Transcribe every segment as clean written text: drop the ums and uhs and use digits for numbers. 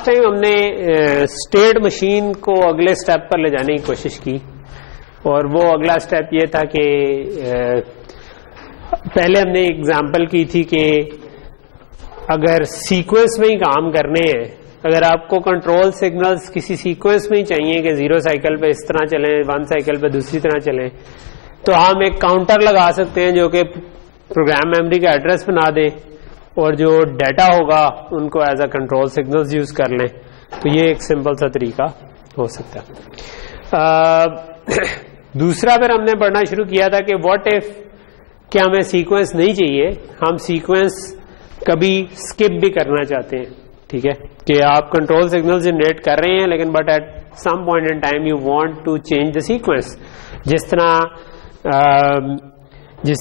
Last time हमने state machine को अगले स्टेप पर ले जाने की कोशिश की, और वो अगला स्टेप ये था कि पहले हमने एग्जांपल की थी कि अगर सीक्वेंस में ही काम करने हैं, अगर आपको कंट्रोल सिग्नल्स किसी सीक्वेंस में ही चाहिए कि 0 साइकिल पे इस तरह चलें, 1 साइकिल पे दूसरी तरह चलें, तो हम एक काउंटर लगा सकते हैं जो कि प्रोग्राम मेमोरी का एड्रेस बना दे और जो डाटा होगा उनको as a control signals use कर लें। तो ये एक सिंपल सा तरीका हो सकता है। दूसरा फिर हमने पढ़ना शुरू किया था कि व्हाट इफ कि हमें सीक्वेंस नहीं चाहिए, हम सीक्वेंस कभी स्किप भी करना चाहते हैं, ठीक है, कि आप कंट्रोल सिग्नल जनरेट कर रहे हैं लेकिन but at some point in time you want to change the sequence, जिस तरह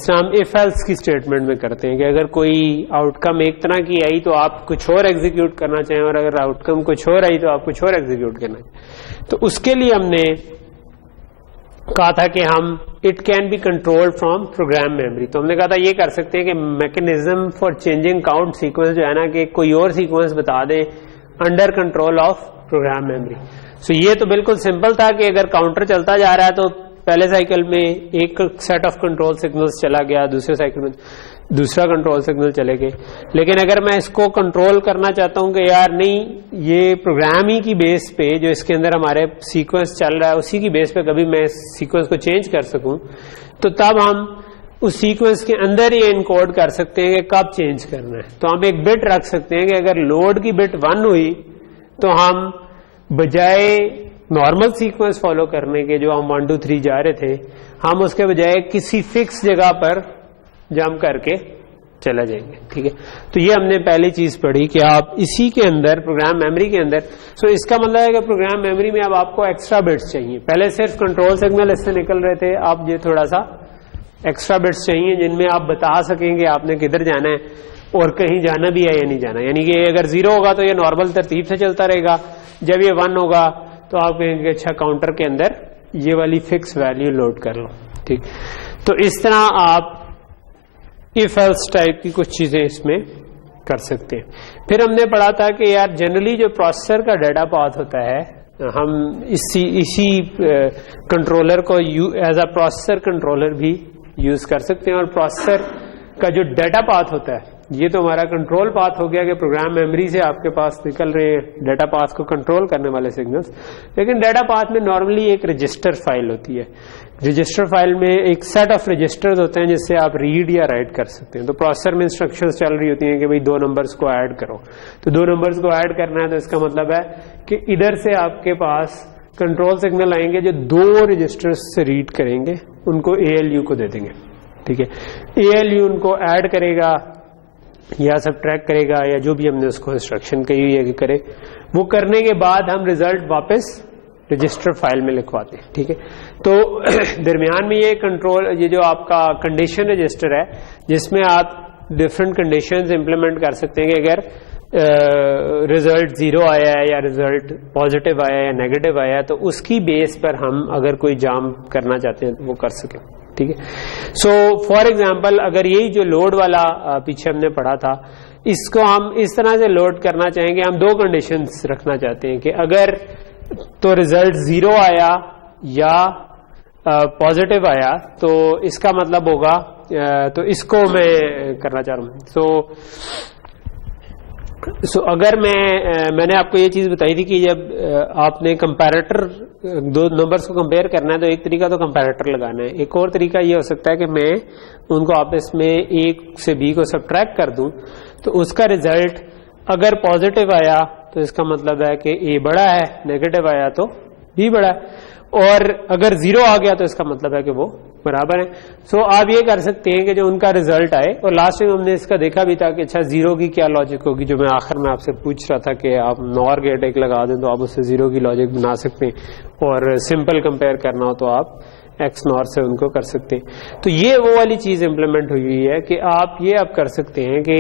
हम इफ एल्स की स्टेटमेंट में करते हैं कि अगर कोई आउटकम एक तरह की आई तो आप कुछ और एग्जीक्यूट करना चाहें, और अगर आउटकम कुछ और आई तो आप कुछ और एग्जीक्यूट करना चाहें। तो उसके लिए हमने कहा था कि हम it can be controlled from program memory. तो हमने कहा था ये कर सकते हैं कि mechanism for changing count sequence जो है ना, कि कोई और सीक्वेंस बता दें under control of program memory. So ये तो बिल्कुल सिंपल था कि अगर काउंटर चलता जा रहा है तो पहले साइकिल में एक सेट ऑफ कंट्रोल सिग्नल्स चला गया, दूसरे साइकिल में दूसरा कंट्रोल सिग्नल चले गए। लेकिन अगर मैं इसको कंट्रोल करना चाहता हूं कि यार नहीं, ये प्रोग्राम ही की बेस पे जो इसके अंदर हमारे सीक्वेंस चल रहा है उसी की बेस पे कभी मैं सीक्वेंस को चेंज कर सकूं, तो तब हम उस सीक्वेंस के अंदर ही इनकोड कर सकते हैं कि कब चेंज करना है। तो हम एक बिट रख सकते हैं कि अगर लोड की बिट 1 हुई तो हम बजाय नॉर्मल सीक्वेंस फॉलो करने के जो हम 1 2 3 जा रहे थे, हम उसके बजाय किसी फिक्स जगह पर जंप करके चला जाएंगे, ठीक है। तो ये हमने पहली चीज पढ़ी कि आप इसी के अंदर प्रोग्राम मेमोरी के अंदर, सो इसका मतलब है कि प्रोग्राम मेमोरी में अब आपको एक्स्ट्रा बिट्स चाहिए। पहले सिर्फ कंट्रोल सिग्नल इससे निकल रहे थे, अब ये थोड़ा सा एक्स्ट्रा बिट्स चाहिए जिनमें आप बता सकेंगे आपने किधर जाना है और कहीं जाना भी है या नहीं जाना। यानी कि अगर 0 होगा तो ये नॉर्मल तरतीब से चलता रहेगा, जब ये 1 होगा तो आप कहेंगे अच्छा काउंटर के अंदर ये वाली फिक्स वैल्यू लोड कर लो, ठीक। तो इस तरह आप इफ एल्स टाइप की कुछ चीजें इसमें कर सकते हैं। फिर हमने पढ़ा था कि यार जनरली जो प्रोसेसर का डाटा पाथ होता है, हम इसी कंट्रोलर को एज अ प्रोसेसर कंट्रोलर भी यूज कर सकते हैं। और प्रोसेसर का जो डाटा पाथ होता है, ये तो हमारा कंट्रोल पाथ हो गया कि प्रोग्राम मेमोरी से आपके पास निकल रहे हैं डाटा पाथ को कंट्रोल करने वाले सिग्नल्स। लेकिन डाटा पाथ में नॉर्मली एक रजिस्टर फाइल होती है। रजिस्टर फाइल में एक सेट ऑफ रजिस्टर्स होते हैं जिससे आप रीड या राइट कर सकते हैं। तो प्रोसेसर में इंस्ट्रक्शंस चल रही होती हैं कि भाई 2 नंबर्स को ऐड करो, तो 2 नंबर्स को ऐड करना है, तो इसका मतलब है कि इधर से आपके पास कंट्रोल सिग्नल आएंगे जो 2 रजिस्टर्स से रीड करेंगे, उनको ALU को दे देंगे, ठीक है। ALU उनको ऐड करेगा या सबट्रैक्ट करेगा या जो भी हमने उसको इंस्ट्रक्शन कही हुई है कि करे, वो करने के बाद हम रिजल्ट वापस रजिस्टर फाइल में लिखवाते हैं, ठीक है। तो दरमियान में ये कंट्रोल, ये जो आपका कंडीशन रजिस्टर है जिसमें आप डिफरेंट कंडीशंस इंप्लीमेंट कर सकते हैं कि अगर रिजल्ट 0 आया है या रिजल्ट पॉजिटिव आया है या नेगेटिव आया है, तो उसकी बेस पर हम अगर कोई जाम करना चाहते हैं तो वो कर सकें, ठीक है। सो फॉर एग्जांपल अगर यही जो लोड वाला पीछे हमने पढ़ा था, इसको हम इस तरह से लोड करना चाहेंगे, हम 2 कंडीशंस रखना चाहते हैं कि अगर तो रिजल्ट 0 आया या पॉजिटिव आया तो इसका मतलब होगा, तो इसको मैं करना चाह रहा हूं। सो अगर मैंने आपको ये चीज बताई थी कि जब आपने कंपैरेटर 2 नंबर्स को कंपेयर करना है तो एक तरीका तो कंपैरेटर लगाना है, एक और तरीका ये हो सकता है कि मैं उनको आपस में A से B को सबट्रैक्ट कर दूं, तो उसका रिजल्ट अगर पॉजिटिव आया तो इसका मतलब है कि A बड़ा है, नेगेटिव आया तो B बड़ा है, और अगर 0 आ गया तो इसका मतलब है कि वो बराबर है। सो आप ये कर सकते हैं कि जो उनका रिजल्ट आए, और लास्ट में हमने इसका देखा भी था कि अच्छा 0 की क्या लॉजिक होगी, जो मैं आखिर में आपसे पूछ रहा था कि आप नॉर गेट एक लगा दें तो आप उससे 0 की लॉजिक बना सकते हैं, और सिंपल कंपेयर करना हो तो आप एक्स नॉर से उनको कर सकते हैं। तो ये वो वाली चीज इंप्लीमेंट हुई है कि आप ये अब कर सकते हैं कि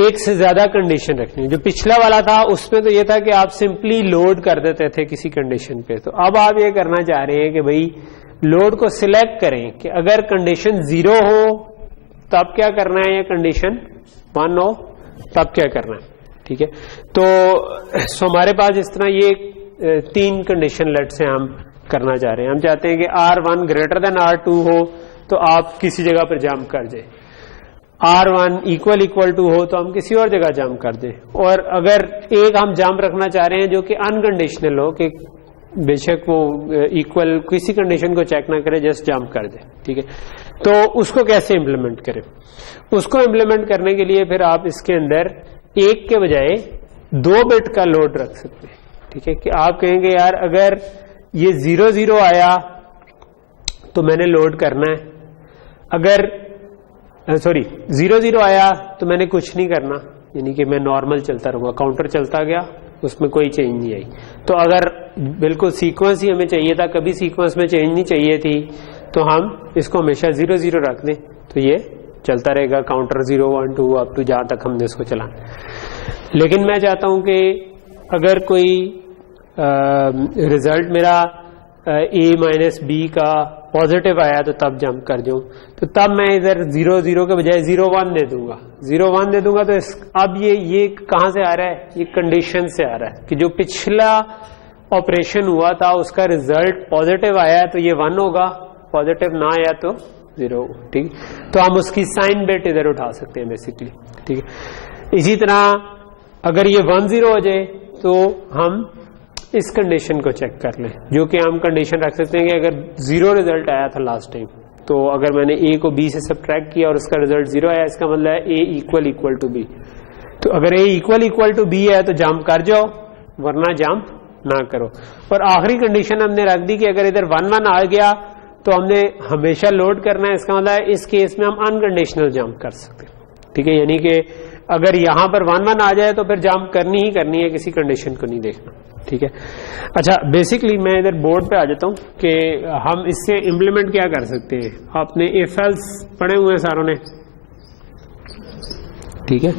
एक से ज्यादा कंडीशन रखनी है। जो पिछला वाला था उसमें तो ये था कि आप सिंपली लोड कर देते थे किसी कंडीशन पे, तो अब आप ये करना चाह रहे हैं कि भाई लोड को सिलेक्ट करें कि अगर कंडीशन 0 हो तब क्या करना है, या कंडीशन 1 हो तब क्या करना है, ठीक है। तो हमारे पास इस तरह ये 3 कंडीशन लेट से हम करना चाह रहे हैं। हम चाहते हैं कि R1 ग्रेटर देन R2 हो तो आप किसी जगह पर जंप कर दें, R1 इक्वल टू हो तो हम किसी और जगह जंप कर दें, और अगर एक हम जंप रखना चाह रहे हैं जो कि अनकंडीशनल हो, कि बेशक वो इक्वल किसी कंडीशन को चेक ना करे, जस्ट जंप कर दे, ठीक है। तो उसको कैसे इंप्लीमेंट करें? उसको इंप्लीमेंट करने के लिए फिर आप इसके अंदर 1 के बजाय 2 बिट का लोड रख सकते हैं, ठीक है। कि आप कहेंगे यार अगर ये 0-0 आया तो मैंने लोड करना है, अगर 0-0 आया तो मैंने कुछ नहीं करना, यानी कि मैं नॉर्मल चलता रहूंगा, काउंटर चलता गया, उसमें कोई चेंज नहीं आई। तो अगर बिल्कुल सीक्वेंस ही हमें चाहिए था, कभी सीक्वेंस में चेंज नहीं चाहिए थी, तो हम इसको हमेशा 0-0 रख दें, तो ये चलता रहेगा, काउंटर 0, 1, 2 अप टू जहां तक हमने इसको चलाना। लेकिन मैं चाहता हूं कि अगर कोई रिजल्ट मेरा A-B का पॉजिटिव आया तो तब जंप कर जाऊं, तो तब मैं इधर 0-0 के बजाय 0-1 दे दूंगा, 0-1 दे दूंगा। तो अब ये कहां से आ रहा है? ये कंडीशन से आ रहा है कि जो पिछला ऑपरेशन हुआ था उसका रिजल्ट पॉजिटिव आया तो ये 1 होगा, पॉजिटिव ना आया तो 0 होगा, ठीक। तो हम उसकी साइन बिट इधर उठा सकते हैं बेसिकली, ठीक है। इसी तरह अगर ये 1-0 हो जाए तो हम इस कंडीशन को चेक कर लें, जो कि हम कंडीशन रख सकते हैं कि अगर 0 रिजल्ट आया था लास्ट टाइम, तो अगर मैंने A को B से सब्ट्रैक्ट किया और उसका रिजल्ट 0 आया, इसका मतलब है A इक्वल टू B। तो अगर A इक्वल टू B है तो जंप कर जाओ, वरना जंप ना करो। और आखिरी कंडीशन हमने रख दी कि अगर इधर 1-1 आ गया तो हमने हमेशा लोड करना है, इसका मतलब है इस केस में हम अनकंडीशनल जंप कर सकते हैं, ठीक है। यानी कि अगर यहां पर 1-1 आ जाए तो फिर जंप करनी ही करनी है, किसी कंडीशन को नहीं देखना, ठीक है। अच्छा, बेसिकली मैं इधर बोर्ड पे आ जाता हूं कि हम इससे इंप्लीमेंट क्या कर सकते हैं। आपने इफ एल्स पढ़े हुए हैं सारों ने, ठीक है।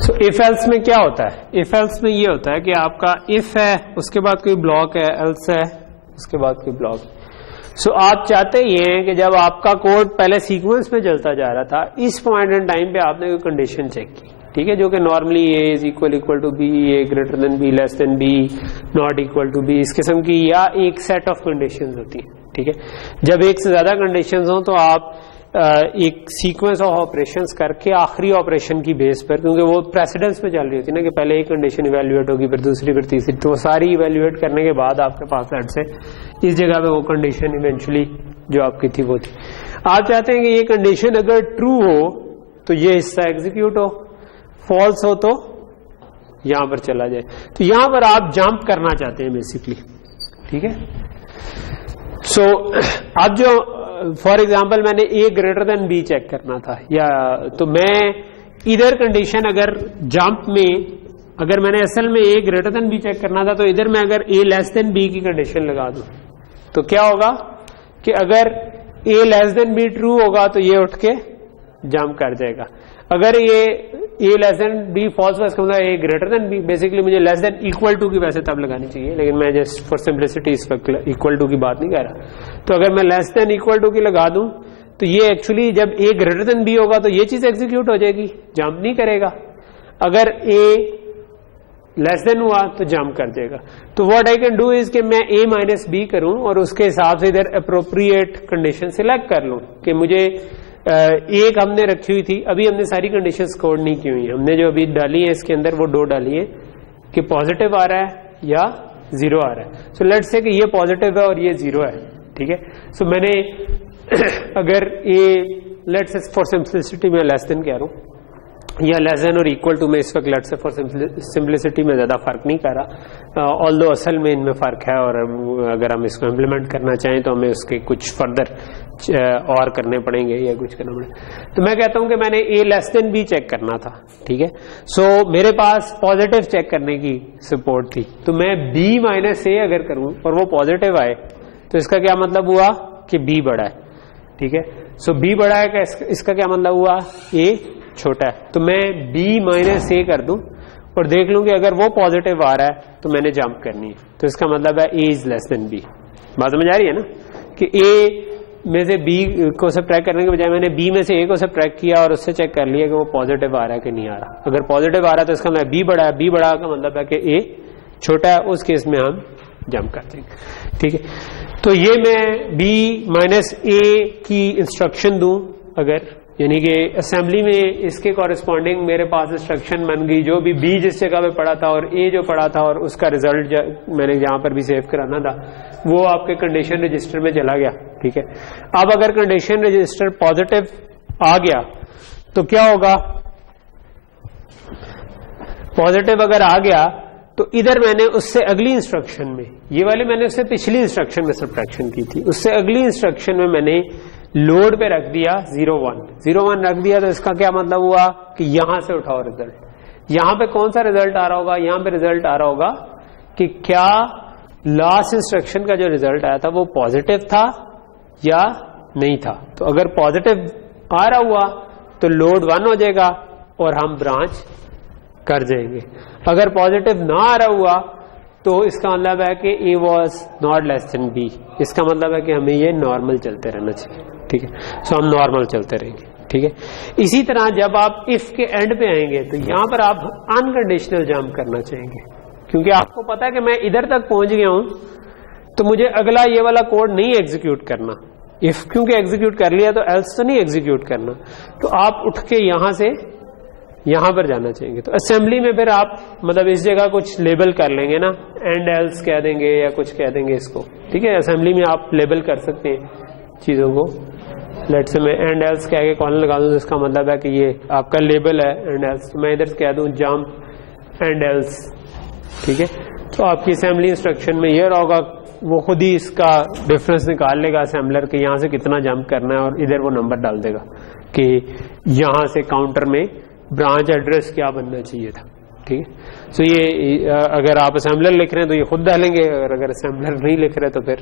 सो इफ एल्स में क्या होता है? इफ एल्स में ये होता है कि आपका इफ है, उसके बाद कोई ब्लॉक है, एल्स है, उसके बाद कोई ब्लॉक। सो आप चाहते ये हैं कि जब आपका कोड पहले सीक्वेंस में चलता जा रहा था, इस पॉइंट इन टाइम पे आपने कोई कंडीशन चेक की, ठीक है, जो कि normally A is equal to B, A greater than B, less than B, not equal to B, इस किस्म की, या एक सेट ऑफ कंडीशंस होती है, ठीक है। जब एक से ज्यादा कंडीशंस हो तो आप एक सीक्वेंस ऑफ ऑपरेशंस करके आखिरी ऑपरेशन की बेस पर, क्योंकि वो प्रेसिडेंस पे चल रही होती है ना, कि पहले एक कंडीशन इवेल्युएट होगी, फिर दूसरी, फिर तीसरी, तो सारी इवेल्युएट करने के बाद आपके पास लेट से इस जगह पे वो कंडीशन इवेंचुअली जो आपकी थी वो थी। आप चाहते हैं कि ये कंडीशन अगर ट्रू हो तो ये हिस्सा एग्जीक्यूट हो, फॉल्स हो तो यहां पर चला जाए। तो यहां पर आप जंप करना चाहते हैं बेसिकली, ठीक है। सो अब जो फॉर एग्जाम्पल मैंने A greater than B check करना था, या तो मैं इधर कंडीशन अगर जंप में, अगर मैंने असल में A greater than B check करना था, तो इधर मैं अगर A लेस देन B की कंडीशन लगा दूं तो क्या होगा कि अगर A less than B true होगा तो ये उठ के जंप कर जाएगा। अगर ये A less than B false हुआ, इसका मतलब A greater than B। Basically मुझे लेस देन इक्वल टू की वैसे तब लगानी चाहिए, लेकिन मैं जस्ट फॉर सिंप्लिसिटी इस वक्त इक्वल टू की बात नहीं कर रहा। तो अगर मैं लेस देन इक्वल टू की लगा दूं तो ये एक्चुअली जब A ग्रेटर देन B होगा तो ये चीज एग्जीक्यूट हो जाएगी, जंप नहीं करेगा। अगर A लेस देन हुआ तो जंप कर देगा। तो what I can do is कि मैं A माइनस B करूं और उसके हिसाब से इधर अप्रोप्रिएट कंडीशन सिलेक्ट कर लूं कि मुझे एक हमने रखी हुई थी, अभी हमने सारी कंडीशंस कोड नहीं की हुई है, हमने जो अभी डाली है इसके अंदर वो 2 डाली है कि पॉजिटिव आ रहा है या 0 आ रहा है। सो लेट्स से कि ये पॉजिटिव है और ये 0 है, ठीक है। सो मैंने अगर ये लेट्स से फॉर सिंप्लिसिटी में लेस देन कह रहा हूं या लेस देन और इक्वल टू में इस वक्त लेट्स से फॉर सिंप्लिसिटी में ज्यादा फर्क नहीं कर रहा, ऑल्दो असल में इनमें फर्क है, और अगर हम इसको इम्प्लीमेंट करना चाहें तो हमें उसके कुछ फर्दर और करने पड़ेंगे या कुछ करना पड़ेगा। तो मैं कहता हूं कि मैंने A less than B check करना था, ठीक है। सो मेरे पास पॉजिटिव चेक करने की सपोर्ट थी, तो मैं B माइनस A अगर करूं और वो पॉजिटिव आए तो इसका क्या मतलब हुआ कि B बड़ा है, ठीक है। सो B बड़ा है, इसका क्या मतलब हुआ A छोटा है। तो मैं B माइनस A कर दूं और देख लूं कि अगर वो पॉजिटिव आ रहा है तो मैंने जंप करनी है, तो इसका मतलब है A is less than B। बात समझ आ रही है ना कि A में से बी को सब्ट्रैक्ट करने के बजाय मैंने बी में से ए को सब्ट्रैक्ट किया और उससे चेक कर लिया कि वो पॉजिटिव आ रहा है कि नहीं आ रहा। अगर पॉजिटिव आ रहा है तो इसका मतलब बी बड़ा है, बी बड़ा का मतलब है कि ए छोटा है, उस केस में हम जंप कर देंगे। ठीक है, तो ये मैं बी माइनस ए की इंस्ट्रक्शन दूं अगर, यानी कि असेंबली में इसके कॉरेस्पॉन्डिंग मेरे पास इंस्ट्रक्शन बन गई, जो भी बी जिस जगह पे पड़ा था और ए जो पड़ा था और उसका रिजल्ट मैंने जहां पर भी सेव कराना था वो आपके कंडीशन रजिस्टर में चला गया। ठीक है, अब अगर कंडीशन रजिस्टर पॉजिटिव आ गया तो क्या होगा, पॉजिटिव अगर आ गया तो इधर मैंने उससे अगली इंस्ट्रक्शन में, ये वाले मैंने उससे पिछली इंस्ट्रक्शन में सब्ट्रैक्शन की थी, उससे अगली इंस्ट्रक्शन में मैंने लोड पे रख दिया 0 1 रख दिया। तो इसका क्या मतलब हुआ कि यहां से उठाओ रिजल्ट। यहां पे कौन सा रिजल्ट आ रहा होगा, यहां पे रिजल्ट आ रहा होगा कि क्या लास्ट इंस्ट्रक्शन का जो रिजल्ट आया था वो पॉजिटिव था या नहीं था। तो अगर पॉजिटिव आ रहा हुआ तो लोड 1 हो जाएगा और हम ब्रांच कर जाएंगे। अगर पॉजिटिव ना आ रहा हुआ तो इसका मतलब है कि A was not less than B, इसका मतलब है कि हमें ये नॉर्मल चलते रहना चाहिए। ठीक है, सो हम नॉर्मल चलते रहेंगे। ठीक है, इसी तरह जब आप इफ के एंड पे आएंगे तो यहां पर आप अनकंडीशनल जंप करना चाहेंगे, क्योंकि आपको पता है कि मैं इधर तक पहुंच गया हूं तो मुझे अगला ये वाला कोड नहीं एग्जीक्यूट करना। इफ क्योंकि एग्जीक्यूट कर लिया तो एल्स तो नहीं एग्जीक्यूट करना, तो आप उठ के यहां से यहां पर जाना चाहेंगे। तो असेंबली में फिर आप मतलब इस जगह कुछ लेबल कर लेंगे ना, एंड एल्स कह देंगे या कुछ कह देंगे इसको। ठीक है, असेंबली में आप लेबल कर सकते हैं चीजों को। लेट से मैं एंड एल्स कह के कॉलन लगा दूं तो इसका मतलब है कि ये आपका लेबल है एंड एल्स, तो मैं इधर कह दूं जंप एंड एल्स। ठीक है, तो आपकी असेंबली इंस्ट्रक्शन में ये होगा, वो खुद ही इसका डिफरेंस निकाल लेगा असेंबलर के यहां से कितना जंप करना है और इधर वो नंबर डाल देगा कि यहां से काउंटर में ब्रांच एड्रेस क्या बनना चाहिए था। ठीक है, सो ये अगर आप असेंबलर लिख रहे हैं तो ये खुद डालेंगे, और अगर असेंबलर नहीं लिख रहे तो फिर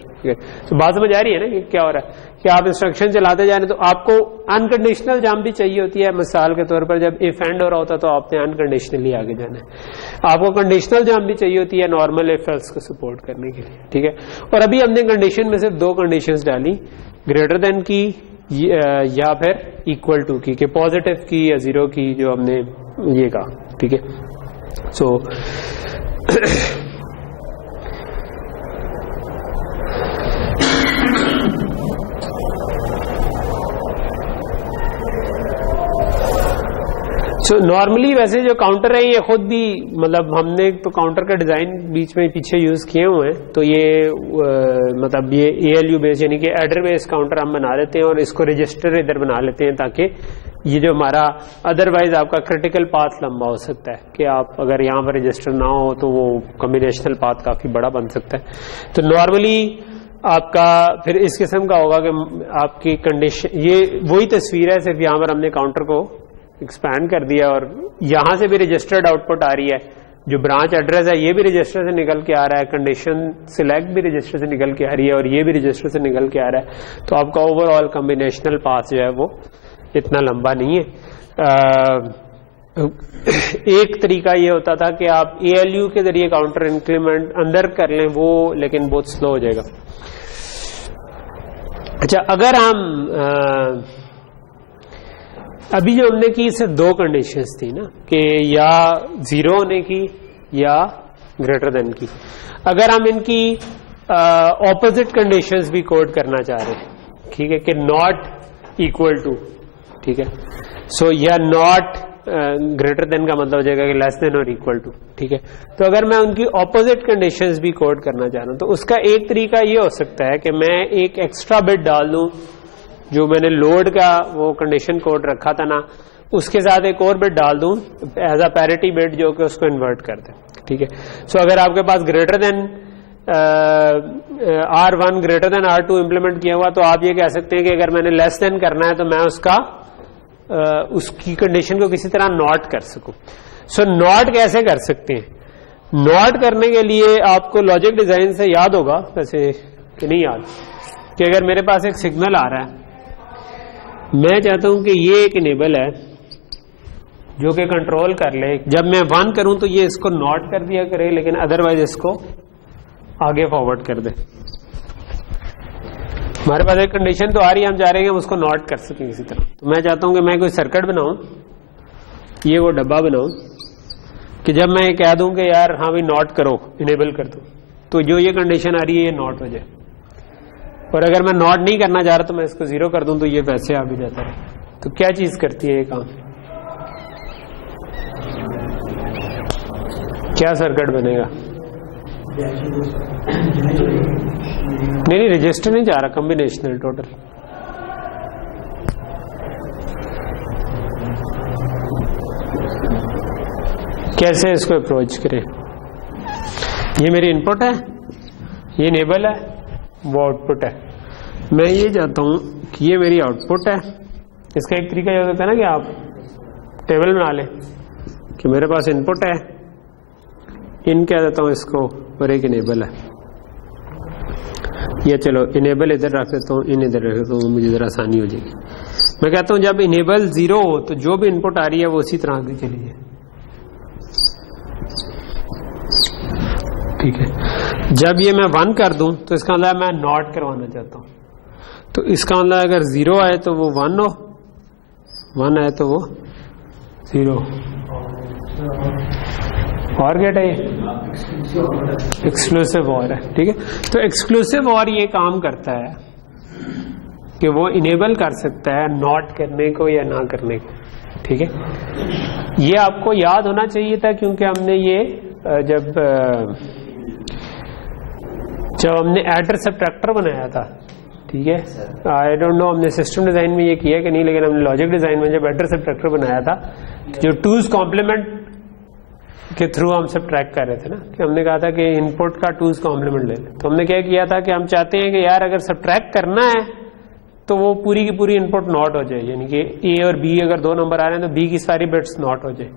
तो बात समझ आ रही है ना कि क्या हो रहा है कि आप इंस्ट्रक्शन चलाते जा रहे हैं तो आपको अनकंडीशनल जंप भी चाहिए होती है। मिसाल के तौर पर जब इफ एंड हो रहा होता तो आपने अनकंडीशनली आगे जाना है। आपको कंडीशनल जंप भी चाहिए होती है नॉर्मल इफ एल्स को सपोर्ट करने के लिए। ठीक है, और अभी हमने कंडीशन में सिर्फ 2 कंडीशंस डाली, ग्रेटर देन की या फिर इक्वल टू की, पॉजिटिव की या 0 की, जो हमने ये कहा। ठीक है, सो नॉर्मली वैसे जो काउंटर है ये खुद भी मतलब हमने तो काउंटर का डिजाइन बीच में पीछे यूज किए हुए हैं, तो ये मतलब ये ALU बेस्ड यानी कि एडर बेस्ड काउंटर हम बना लेते हैं और इसको रजिस्टर इधर बना लेते हैं ताकि ये जो हमारा अदरवाइज आपका क्रिटिकल पाथ लंबा हो सकता है कि आप अगर यहाँ पर रजिस्टर ना हो तो वो कॉम्बिनेशनल पाथ काफी बड़ा बन सकता है। तो नॉर्मली आपका फिर इस किस्म का होगा कि आपकी कंडीशन ये वही तस्वीर है, सिर्फ यहाँ पर हमने काउंटर को एक्सपैंड कर दिया और यहां से भी रजिस्टर्ड आउटपुट आ रही है। जो ब्रांच एड्रेस है ये भी रजिस्टर से निकल के आ रहा है, कंडीशन सिलेक्ट भी रजिस्टर से निकल के आ रही है और ये भी रजिस्टर से निकल के आ रहा है। तो आपका ओवरऑल कॉम्बिनेशनल पाथ जो है वो इतना लंबा नहीं है। एक तरीका ये होता था कि आप ALU के जरिए काउंटर इंक्रीमेंट अंदर कर लें वो, लेकिन बहुत स्लो हो जाएगा। अच्छा, अगर हम अभी जो हमने की सिर्फ 2 कंडीशंस थी ना कि या 0 होने की या ग्रेटर देन की, अगर हम इनकी ऑपोजिट कंडीशंस भी कोड करना चाह रहे हैं, ठीक है, कि नॉट इक्वल टू, ठीक है, सो या नॉट ग्रेटर देन का मतलब हो जाएगा कि लेस देन और इक्वल टू। ठीक है, तो अगर मैं उनकी ऑपोजिट कंडीशंस भी कोड करना चाह रहा हूं तो उसका एक तरीका ये हो सकता है कि मैं एक एक्स्ट्रा बिट डाल दूं, जो मैंने लोड का वो कंडीशन कोड रखा था ना उसके साथ एक और बिट डाल दूं एज अ पैरिटी बिट जो कि उसको इन्वर्ट कर दे। ठीक है, सो अगर आपके पास greater than R1 greater than R2 implement किया हुआ तो आप ये कह सकते हैं कि अगर मैंने लेस देन करना है तो मैं उसका उसकी कंडीशन को किसी तरह नॉट कर सकूं। सो नॉट कैसे कर सकते हैं? नॉट करने के लिए आपको लॉजिक डिजाइन से याद होगा वैसे कि नहीं याद, कि अगर मेरे पास एक सिग्नल आ रहा है, मैं चाहता हूं कि ये एक इनेबल है जो कि कंट्रोल कर ले, जब मैं 1 करूं तो ये इसको नॉट कर दिया करे लेकिन अदरवाइज इसको आगे फॉरवर्ड कर दे। हमारे पास एक कंडीशन तो आ रही है, हम चाह रहे हैं कि हम उसको नॉट कर सकें किसी तरह। तो मैं चाहता हूं कि मैं कोई सर्किट बनाऊं, ये वो डब्बा बनाऊं कि जब मैं कह दूं कि यार हाँ भाई नॉट करो, इनेबल कर दो, तो जो ये कंडीशन आ रही है ये नॉट हो जाए। और अगर मैं नॉट नहीं करना चाह रहा तो मैं इसको 0 कर दूं तो ये वैसे आ भी जाता है। तो क्या चीज करती है ये काम, क्या सर्किट बनेगा? नहीं रजिस्टर नहीं जा रहा, कॉम्बिनेशनल टोटल। कैसे इसको अप्रोच करें? ये मेरी इनपुट है, ये इनेबल है, वो आउटपुट है। मैं ये चाहता हूं कि ये मेरी आउटपुट है। इसका एक तरीका ये होता है ना कि आप टेबल बना लें कि मेरे पास इनपुट है, इन कह देता हूं इसको, और एक इनेबल है। या चलो इनेबल इधर रख देता हूं, इन इधर रख देता हूं, मुझे जरा आसानी हो जाएगी। मैं कहता हूं जब इनेबल 0 हो तो जो भी इनपुट आ रही है वो उसी तरह आगे चली जाए, ठीक है। जब ये मैं 1 कर दूं तो इसका मतलब मैं नॉट करवाना चाहता हूं, तो इसका मतलब अगर 0 आए तो वो 1 हो, 1 आए तो वो 0। और गेट है, एक्सक्लूसिव और है, ठीक है। तो एक्सक्लूसिव और ये काम करता है कि वो इनेबल कर सकता है नॉट करने को या ना करने को, ठीक है। ये आपको याद होना चाहिए था क्योंकि हमने ये जब हमने एडर सब्ट्रैक्टर बनाया था, ठीक है। आई डोंट नो हमने सिस्टम डिजाइन में ये किया कि नहीं, लेकिन हमने लॉजिक डिजाइन में जब एडर सब्ट्रैक्टर बनाया था, जो टूज कॉम्प्लीमेंट के थ्रू हम सब ट्रैक कर रहे थे ना, कि हमने कहा था कि इनपुट का टूज कॉम्प्लीमेंट ले लें। तो हमने क्या किया था कि हम चाहते हैं कि यार अगर सब्ट्रैक्ट करना है तो वो पूरी की पूरी इनपुट नॉट हो जाए, यानी कि ए और बी अगर 2 नंबर आ रहे हैं तो बी की सारी बिट्स नॉट हो जाए।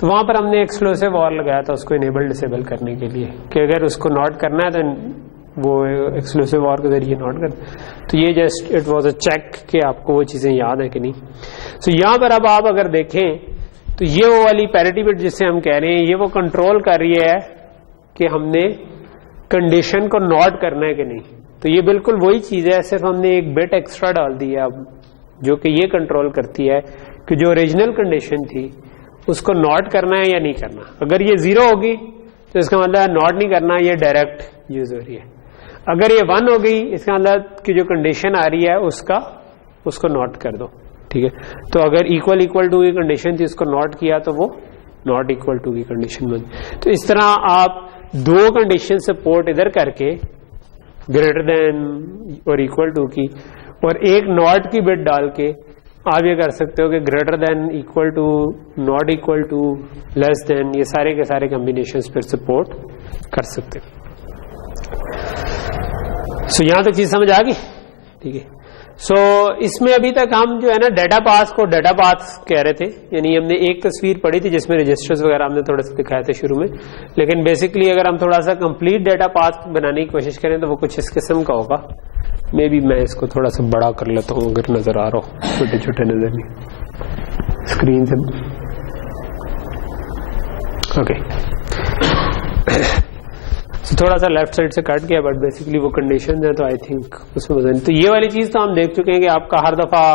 तो वहां पर हमने एक्सक्लूसिव और लगाया था उसको इनेबल डिसेबल करने के लिए, कि अगर उसको नॉट करना है तो वो एक्सक्लूसिव और के जरिए नॉट कर। तो ये just it was a check कि आपको वो चीजें याद है कि नहीं। तो यहां पर अब आप अगर देखें तो ये वो वाली पैरिटी बिट जिसे हम कह रहे हैं, ये वो कंट्रोल कर रही है कि हमने कंडीशन को नॉट करना है कि नहीं। तो ये बिल्कुल वही चीज है, सिर्फ हमने एक बिट एक्स्ट्रा डाल दी है अब, जो कि ये कंट्रोल करती है कि जो ओरिजिनल कंडीशन थी उसको नॉट करना है या नहीं करना। अगर ये 0 होगी तो इसका मतलब नॉट नहीं करना, ये डायरेक्ट यूज हो रही है। अगर ये 1 हो गई इसका मतलब कि जो कंडीशन आ रही है उसको नॉट कर दो, ठीक है। तो अगर इक्वल इक्वल टू की कंडीशन थी उसको नॉट किया तो वो नॉट इक्वल टू की कंडीशन बनी। तो इस तरह आप 2 कंडीशन सपोर्ट इधर करके ग्रेटर देन और इक्वल टू की और एक नॉट की बिट डाल के आप ये कर सकते हो कि greater than, equal to, not equal to, less than, ये सारे के सारे कॉम्बिनेशंस फिर सपोर्ट कर सकते हो। सो यहां तक चीज समझ आ गई, ठीक है। सो इसमें अभी तक हम जो है ना डेटा पास को डेटा पाथ कह रहे थे, यानी हमने एक तस्वीर पढ़ी थी जिसमें रजिस्टर्स वगैरह हमने थोड़ा सा दिखाए थे शुरू में, लेकिन बेसिकली अगर हम थोड़ा सा कंप्लीट डेटा पाथ बनाने की कोशिश करें तो वो कुछ इस किस्म का होगा। मे बी मैं इसको थोड़ा सा बड़ा कर लेता हूँ अगर नजर आ रहा हो, छोटे छोटे नजर नहीं स्क्रीन से, ओके। तो थोड़ा सा लेफ्ट साइड से कट गया, बट बेसिकली वो कंडीशन है तो आई थिंक उसमें मजा नहीं। तो ये वाली चीज तो हम देख चुके हैं कि आपका हर दफा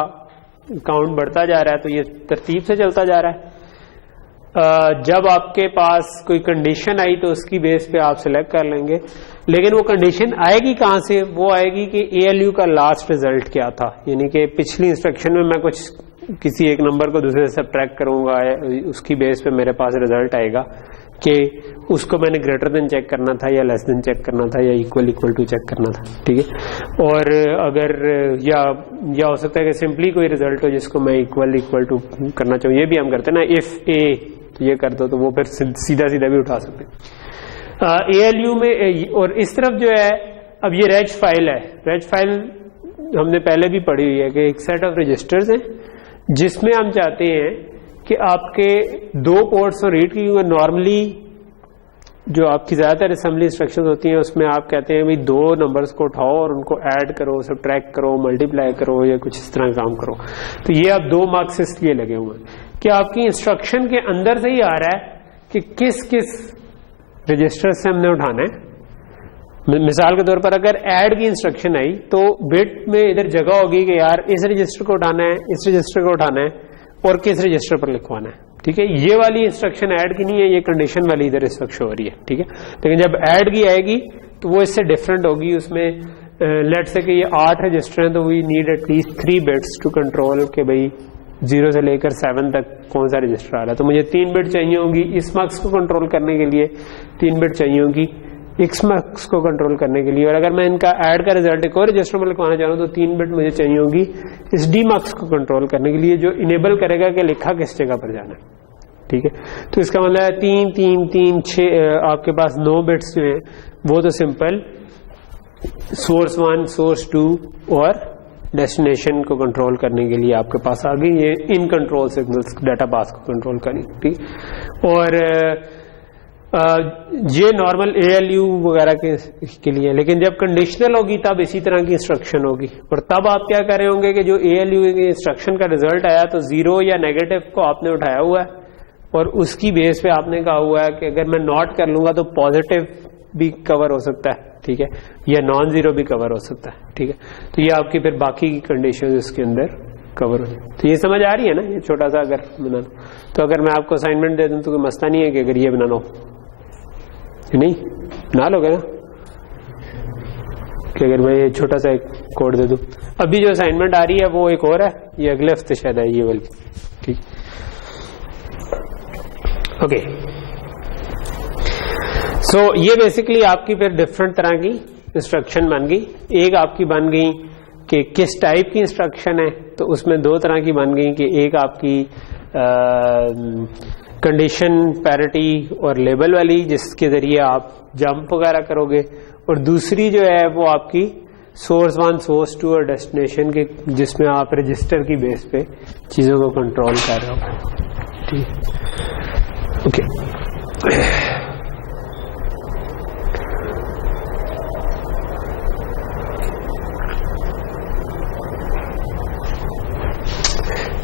काउंट बढ़ता जा रहा है, तो ये तरतीब से चलता जा रहा है। जब आपके पास कोई कंडीशन आई तो उसकी बेस पे आप सिलेक्ट कर लेंगे, लेकिन वो कंडीशन आएगी कहां से? वो आएगी कि ALU का लास्ट रिजल्ट क्या था, यानी कि पिछली इंस्ट्रक्शन में मैं कुछ किसी एक नंबर को दूसरे से सब्ट्रैक्ट करूंगा, उसकी बेस पे मेरे पास रिजल्ट आएगा कि उसको मैंने ग्रेटर देन चेक करना था या लेस देन चेक करना था या इक्वल इक्वल टू चेक करना था, ठीक है। और अगर या हो सकता है कि सिंपली कोई रिजल्ट हो जिसको मैं इक्वल इक्वल टू करना चाहूँ, ये भी हम करते हैं ना, इफ ए तो ये कर दो, तो वो फिर सीधा सीधा भी उठा सकते हैं ALU में। और इस तरफ जो है, अब ये रेज फाइल है, रेज फाइल हमने पहले भी पढ़ी हुई है कि एक सेट ऑफ रजिस्टर्स हैं जिसमें हम चाहते हैं कि आपके 2 पोर्ट्स और रीड की, नॉर्मली जो आपकी ज्यादातर असेंबली इंस्ट्रक्शंस होती हैं उसमें आप कहते हैं भाई 2 नंबर्स को उठाओ और उनको ऐड करो, सब्ट्रैक्ट करो, मल्टीप्लाई करो या कुछ इस तरह काम करो। तो ये आप 2 मार्क्स इसलिए लगे हुए हैं कि आपकी इंस्ट्रक्शन के अंदर से ही आ रहा है कि किस किस रजिस्टर से हमने उठाना है। मिसाल के तौर पर अगर ऐड की इंस्ट्रक्शन आई तो बिट में इधर जगह होगी कि यार इस रजिस्टर को उठाना है, इस रजिस्टर को उठाना है और किस रजिस्टर पर लिखवाना है, ठीक है। ये वाली इंस्ट्रक्शन ऐड की नहीं है, ये कंडीशन वाली इधर इस वक्त शो हो रही है, ठीक है। लेकिन जब ऐड की आएगी तो वो इससे डिफरेंट होगी। उसमें लेट से कि ये 8 रजिस्टर हैं तो we need at least 3 bits to control के भाई 0 से लेकर 7 तक कौन सा रजिस्टर आ रहा है। तो मुझे 3 बिट चाहिए होगी इस मक्स को कंट्रोल करने के लिए, 3 बिट चाहिए होगी एक्स मक्स को कंट्रोल करने के लिए, और अगर मैं इनका ऐड का रिजल्ट एक और रजिस्टर में लिखवाना चाह रहा हूं तो 3 बिट मुझे चाहिए होगी इस डी मक्स को कंट्रोल करने के लिए, जो इनेबल करेगा कि लिखा किस जगह पर जाना है, ठीक है। तो इसका मतलब है 3 3 3 6 आपके पास 9 बिट्स जो है वो तो सिंपल सोर्स 1 सोर्स 2 और डेस्टिनेशन को कंट्रोल करने के लिए आपके पास आ गई ये in control signals data pass को कंट्रोल करें, ठीक। और ये नॉर्मल ALU वगैरह के लिए, लेकिन जब कंडीशनल होगी तब इसी तरह की इंस्ट्रक्शन होगी। और तब आप क्या कर रहे होंगे कि जो ALU की इंस्ट्रक्शन का रिजल्ट आया तो 0 या नेगेटिव को आपने उठाया हुआ है और उसकी बेस पे आपने कहा हुआ है कि अगर मैं नॉट कर लूंगा तो पॉजिटिव भी कवर हो सकता है, ठीक है, या नॉन जीरो भी कवर हो सकता है, ठीक है। तो ये आपकी फिर बाकी की कंडीशन इसके अंदर कवर हो जाए। तो ये समझ आ रही है ना, ये छोटा सा अगर बनाना, तो अगर मैं आपको असाइनमेंट दे दूं तो कोई मसला नहीं है कि अगर ये बनाना हो, नहीं बना लोगे ना, कि अगर मैं ये छोटा सा एक कोड दे दूं। अभी जो असाइनमेंट आ रही है वो एक और है, ये अगले हफ्ते शायद है ये वाली, ठीक। ओके, सो ये बेसिकली आपकी फिर डिफरेंट तरह की इंस्ट्रक्शन बन गई। एक आपकी बन गई कि किस टाइप की इंस्ट्रक्शन है, तो उसमें 2 तरह की बन गई कि एक आपकी कंडीशन पैरिटी और लेबल वाली जिसके जरिए आप जंप वगैरह करोगे, और दूसरी जो है वो आपकी सोर्स 1 सोर्स 2 और डेस्टिनेशन के जिसमें आप रजिस्टर की बेस पे चीजों को कंट्रोल कर रहे हो, ठीक। ओके,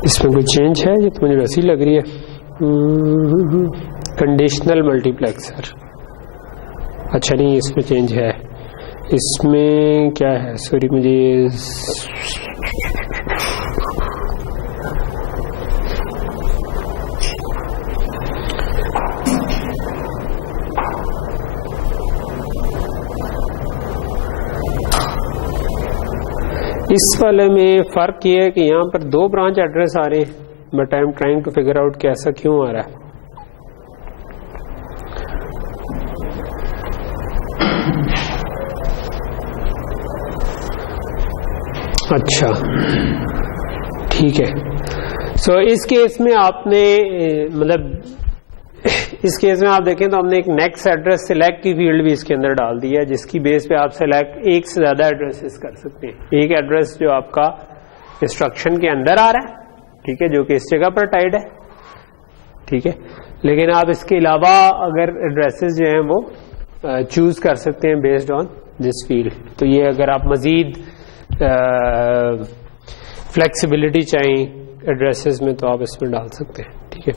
इसमें कोई चेंज है? ये तो मुझे वैसी लग रही है। कंडीशनल मल्टीप्लेक्सर, अच्छा नहीं, इसमें चेंज है। इसमें क्या है, सॉरी मुझे इस वाले में फर्क ये है कि यहाँ पर 2 ब्रांच एड्रेस आ रहे हैं, but I am trying to figure out कि ऐसा क्यों आ रहा है। अच्छा, ठीक है। सो इस केस में आपने मतलब इस केस में आप देखें तो हमने एक नेक्स्ट एड्रेस सिलेक्ट की फील्ड भी इसके अंदर डाल दी है, जिसकी बेस पे आप सिलेक्ट एक से ज्यादा एड्रेसेस कर सकते हैं। एक एड्रेस जो आपका इंस्ट्रक्शन के अंदर आ रहा है, ठीक है, जो कि इस जगह पर टाइड है, ठीक है, लेकिन आप इसके अलावा अगर एड्रेसेस जो हैं वो चूज कर सकते हैं बेस्ड ऑन दिस फील्ड। तो ये अगर आप मजीद फ्लेक्सिबिलिटी चाहिए एड्रेसेस में तो आप इसमें डाल सकते हैं, ठीक है।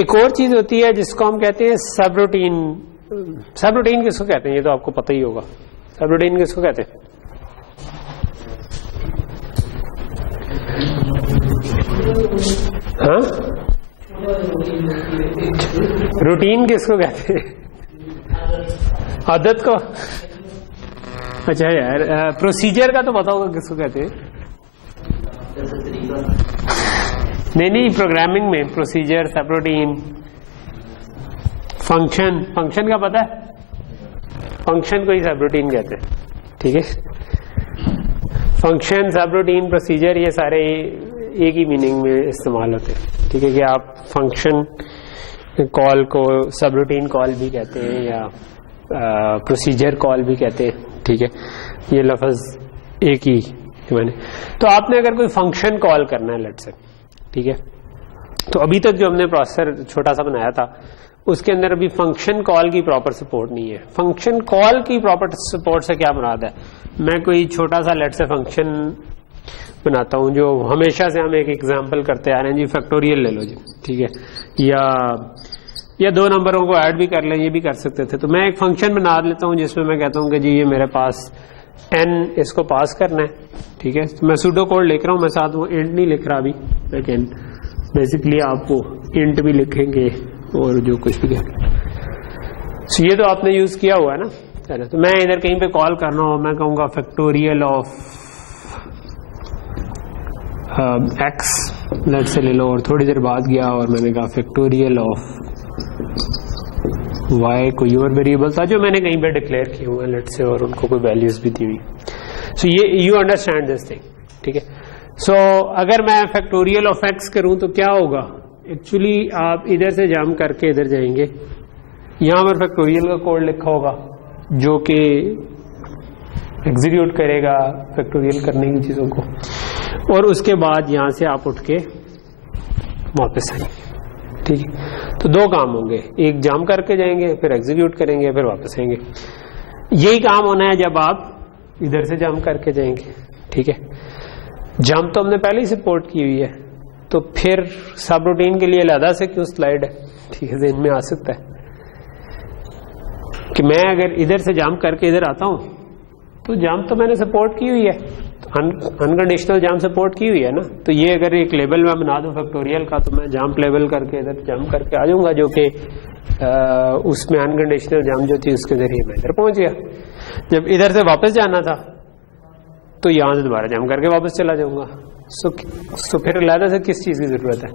एक और चीज होती है जिसको हम कहते हैं सब रूटीन। सब रूटीन किसको कहते हैं ये तो आपको पता ही होगा। सब रूटीन किसको कहते हैं? हाँ, रूटीन किसको कहते हैं? आदत को। अच्छा यार, प्रोसीजर का तो पता होगा किसको कहते हैं। नहीं, प्रोग्रामिंग में प्रोसीजर, सबरूटीन, फंक्शन, फंक्शन का पता है? फंक्शन को ही सबरूटीन कहते हैं, ठीक है। फंक्शन, सबरूटीन, प्रोसीजर ये सारे एक ही मीनिंग में इस्तेमाल होते हैं, ठीक है, कि आप फंक्शन कॉल को सबरूटीन कॉल भी कहते हैं या प्रोसीजर कॉल भी कहते हैं, ठीक है। ये लफ्ज एक ही मैंने। तो आपने अगर कोई फंक्शन कॉल करना है लेट्स से, ठीक है, तो अभी तक जो हमने प्रोसेसर छोटा सा बनाया था उसके अंदर अभी फंक्शन कॉल की प्रॉपर सपोर्ट नहीं है। फंक्शन कॉल की प्रॉपर सपोर्ट से क्या मुराद है? मैं कोई छोटा सा लेट से फंक्शन बनाता हूं जो हमेशा से हम एक एग्जांपल करते आ रहे हैं जी, फैक्टोरियल ले लो जी, ठीक है, या या 2 नंबरों को ऐड भी कर लें, ये भी कर सकते थे। तो मैं एक फंक्शन बना लेता हूं जिसमें मैं कहता हूं कि जी ये मेरे पास n इसको पास करना है, ठीक है। तो मैं सूडो कोड लिख रहा हूं, मैं साथ वो इंट नहीं लिख रहा अभी, लेकिन बेसिकली आप वो इंट भी लिखेंगे और जो कुछ भी करेंगे। तो ये तो आपने यूज किया हुआ है ना, चलो। तो मैं इधर कहीं पे कॉल करना हो, मैं कहूंगा फैक्टोरियल ऑफ x लेट से ले लो, और थोड़ी देर बाद गया और मैंने कहा फैक्टोरियल ऑफ y, कोई और वेरिएबल था जो मैंने कहीं पे डिक्लेयर किए हुए लेट से, और उनको कोई वैल्यूज भी दी हुई। सो ये यू अंडरस्टैंड दिस थिंग, ठीक है। सो अगर मैं फैक्टोरियल ऑफ x करूं तो क्या होगा, एक्चुअली आप इधर से जाम करके इधर जाएंगे, यहां पर फैक्टोरियल का कोड लिखा होगा जो कि एग्जीक्यूट करेगा फैक्टोरियल करने की चीजों को, और उसके बाद यहां से आप उठ के वापस आएंगे, ठीक है। तो 2 काम होंगे, एक जाम करके जाएंगे, फिर एग्जीक्यूट करेंगे, फिर वापस आएंगे। यही काम होना है जब आप इधर से जाम करके जाएंगे, ठीक है। जाम तो हमने पहले ही सपोर्ट की हुई है, तो फिर सब रूटीन के लिए अलग से क्यों स्लाइड है, ठीक है, ज़हन में आ सकता है कि मैं अगर इधर से जाम करके इधर आता हूं तो जाम तो मैंने सपोर्ट की हुई है, अनकंडीशनल जाम सपोर्ट की हुई है ना। तो ये अगर एक लेबल मैं बना दूं फैक्टोरियल का, तो मैं जाम लेबल करके इधर जाम करके आ जाऊंगा, जो कि उसमें अनकंडीशनल जाम जो थी उसके जरिए मैं इधर पहुंच गया। जब इधर से वापस जाना था तो यहां से दोबारा जाम करके वापस चला जाऊंगा। सो फिर अलग से किस चीज की जरूरत है,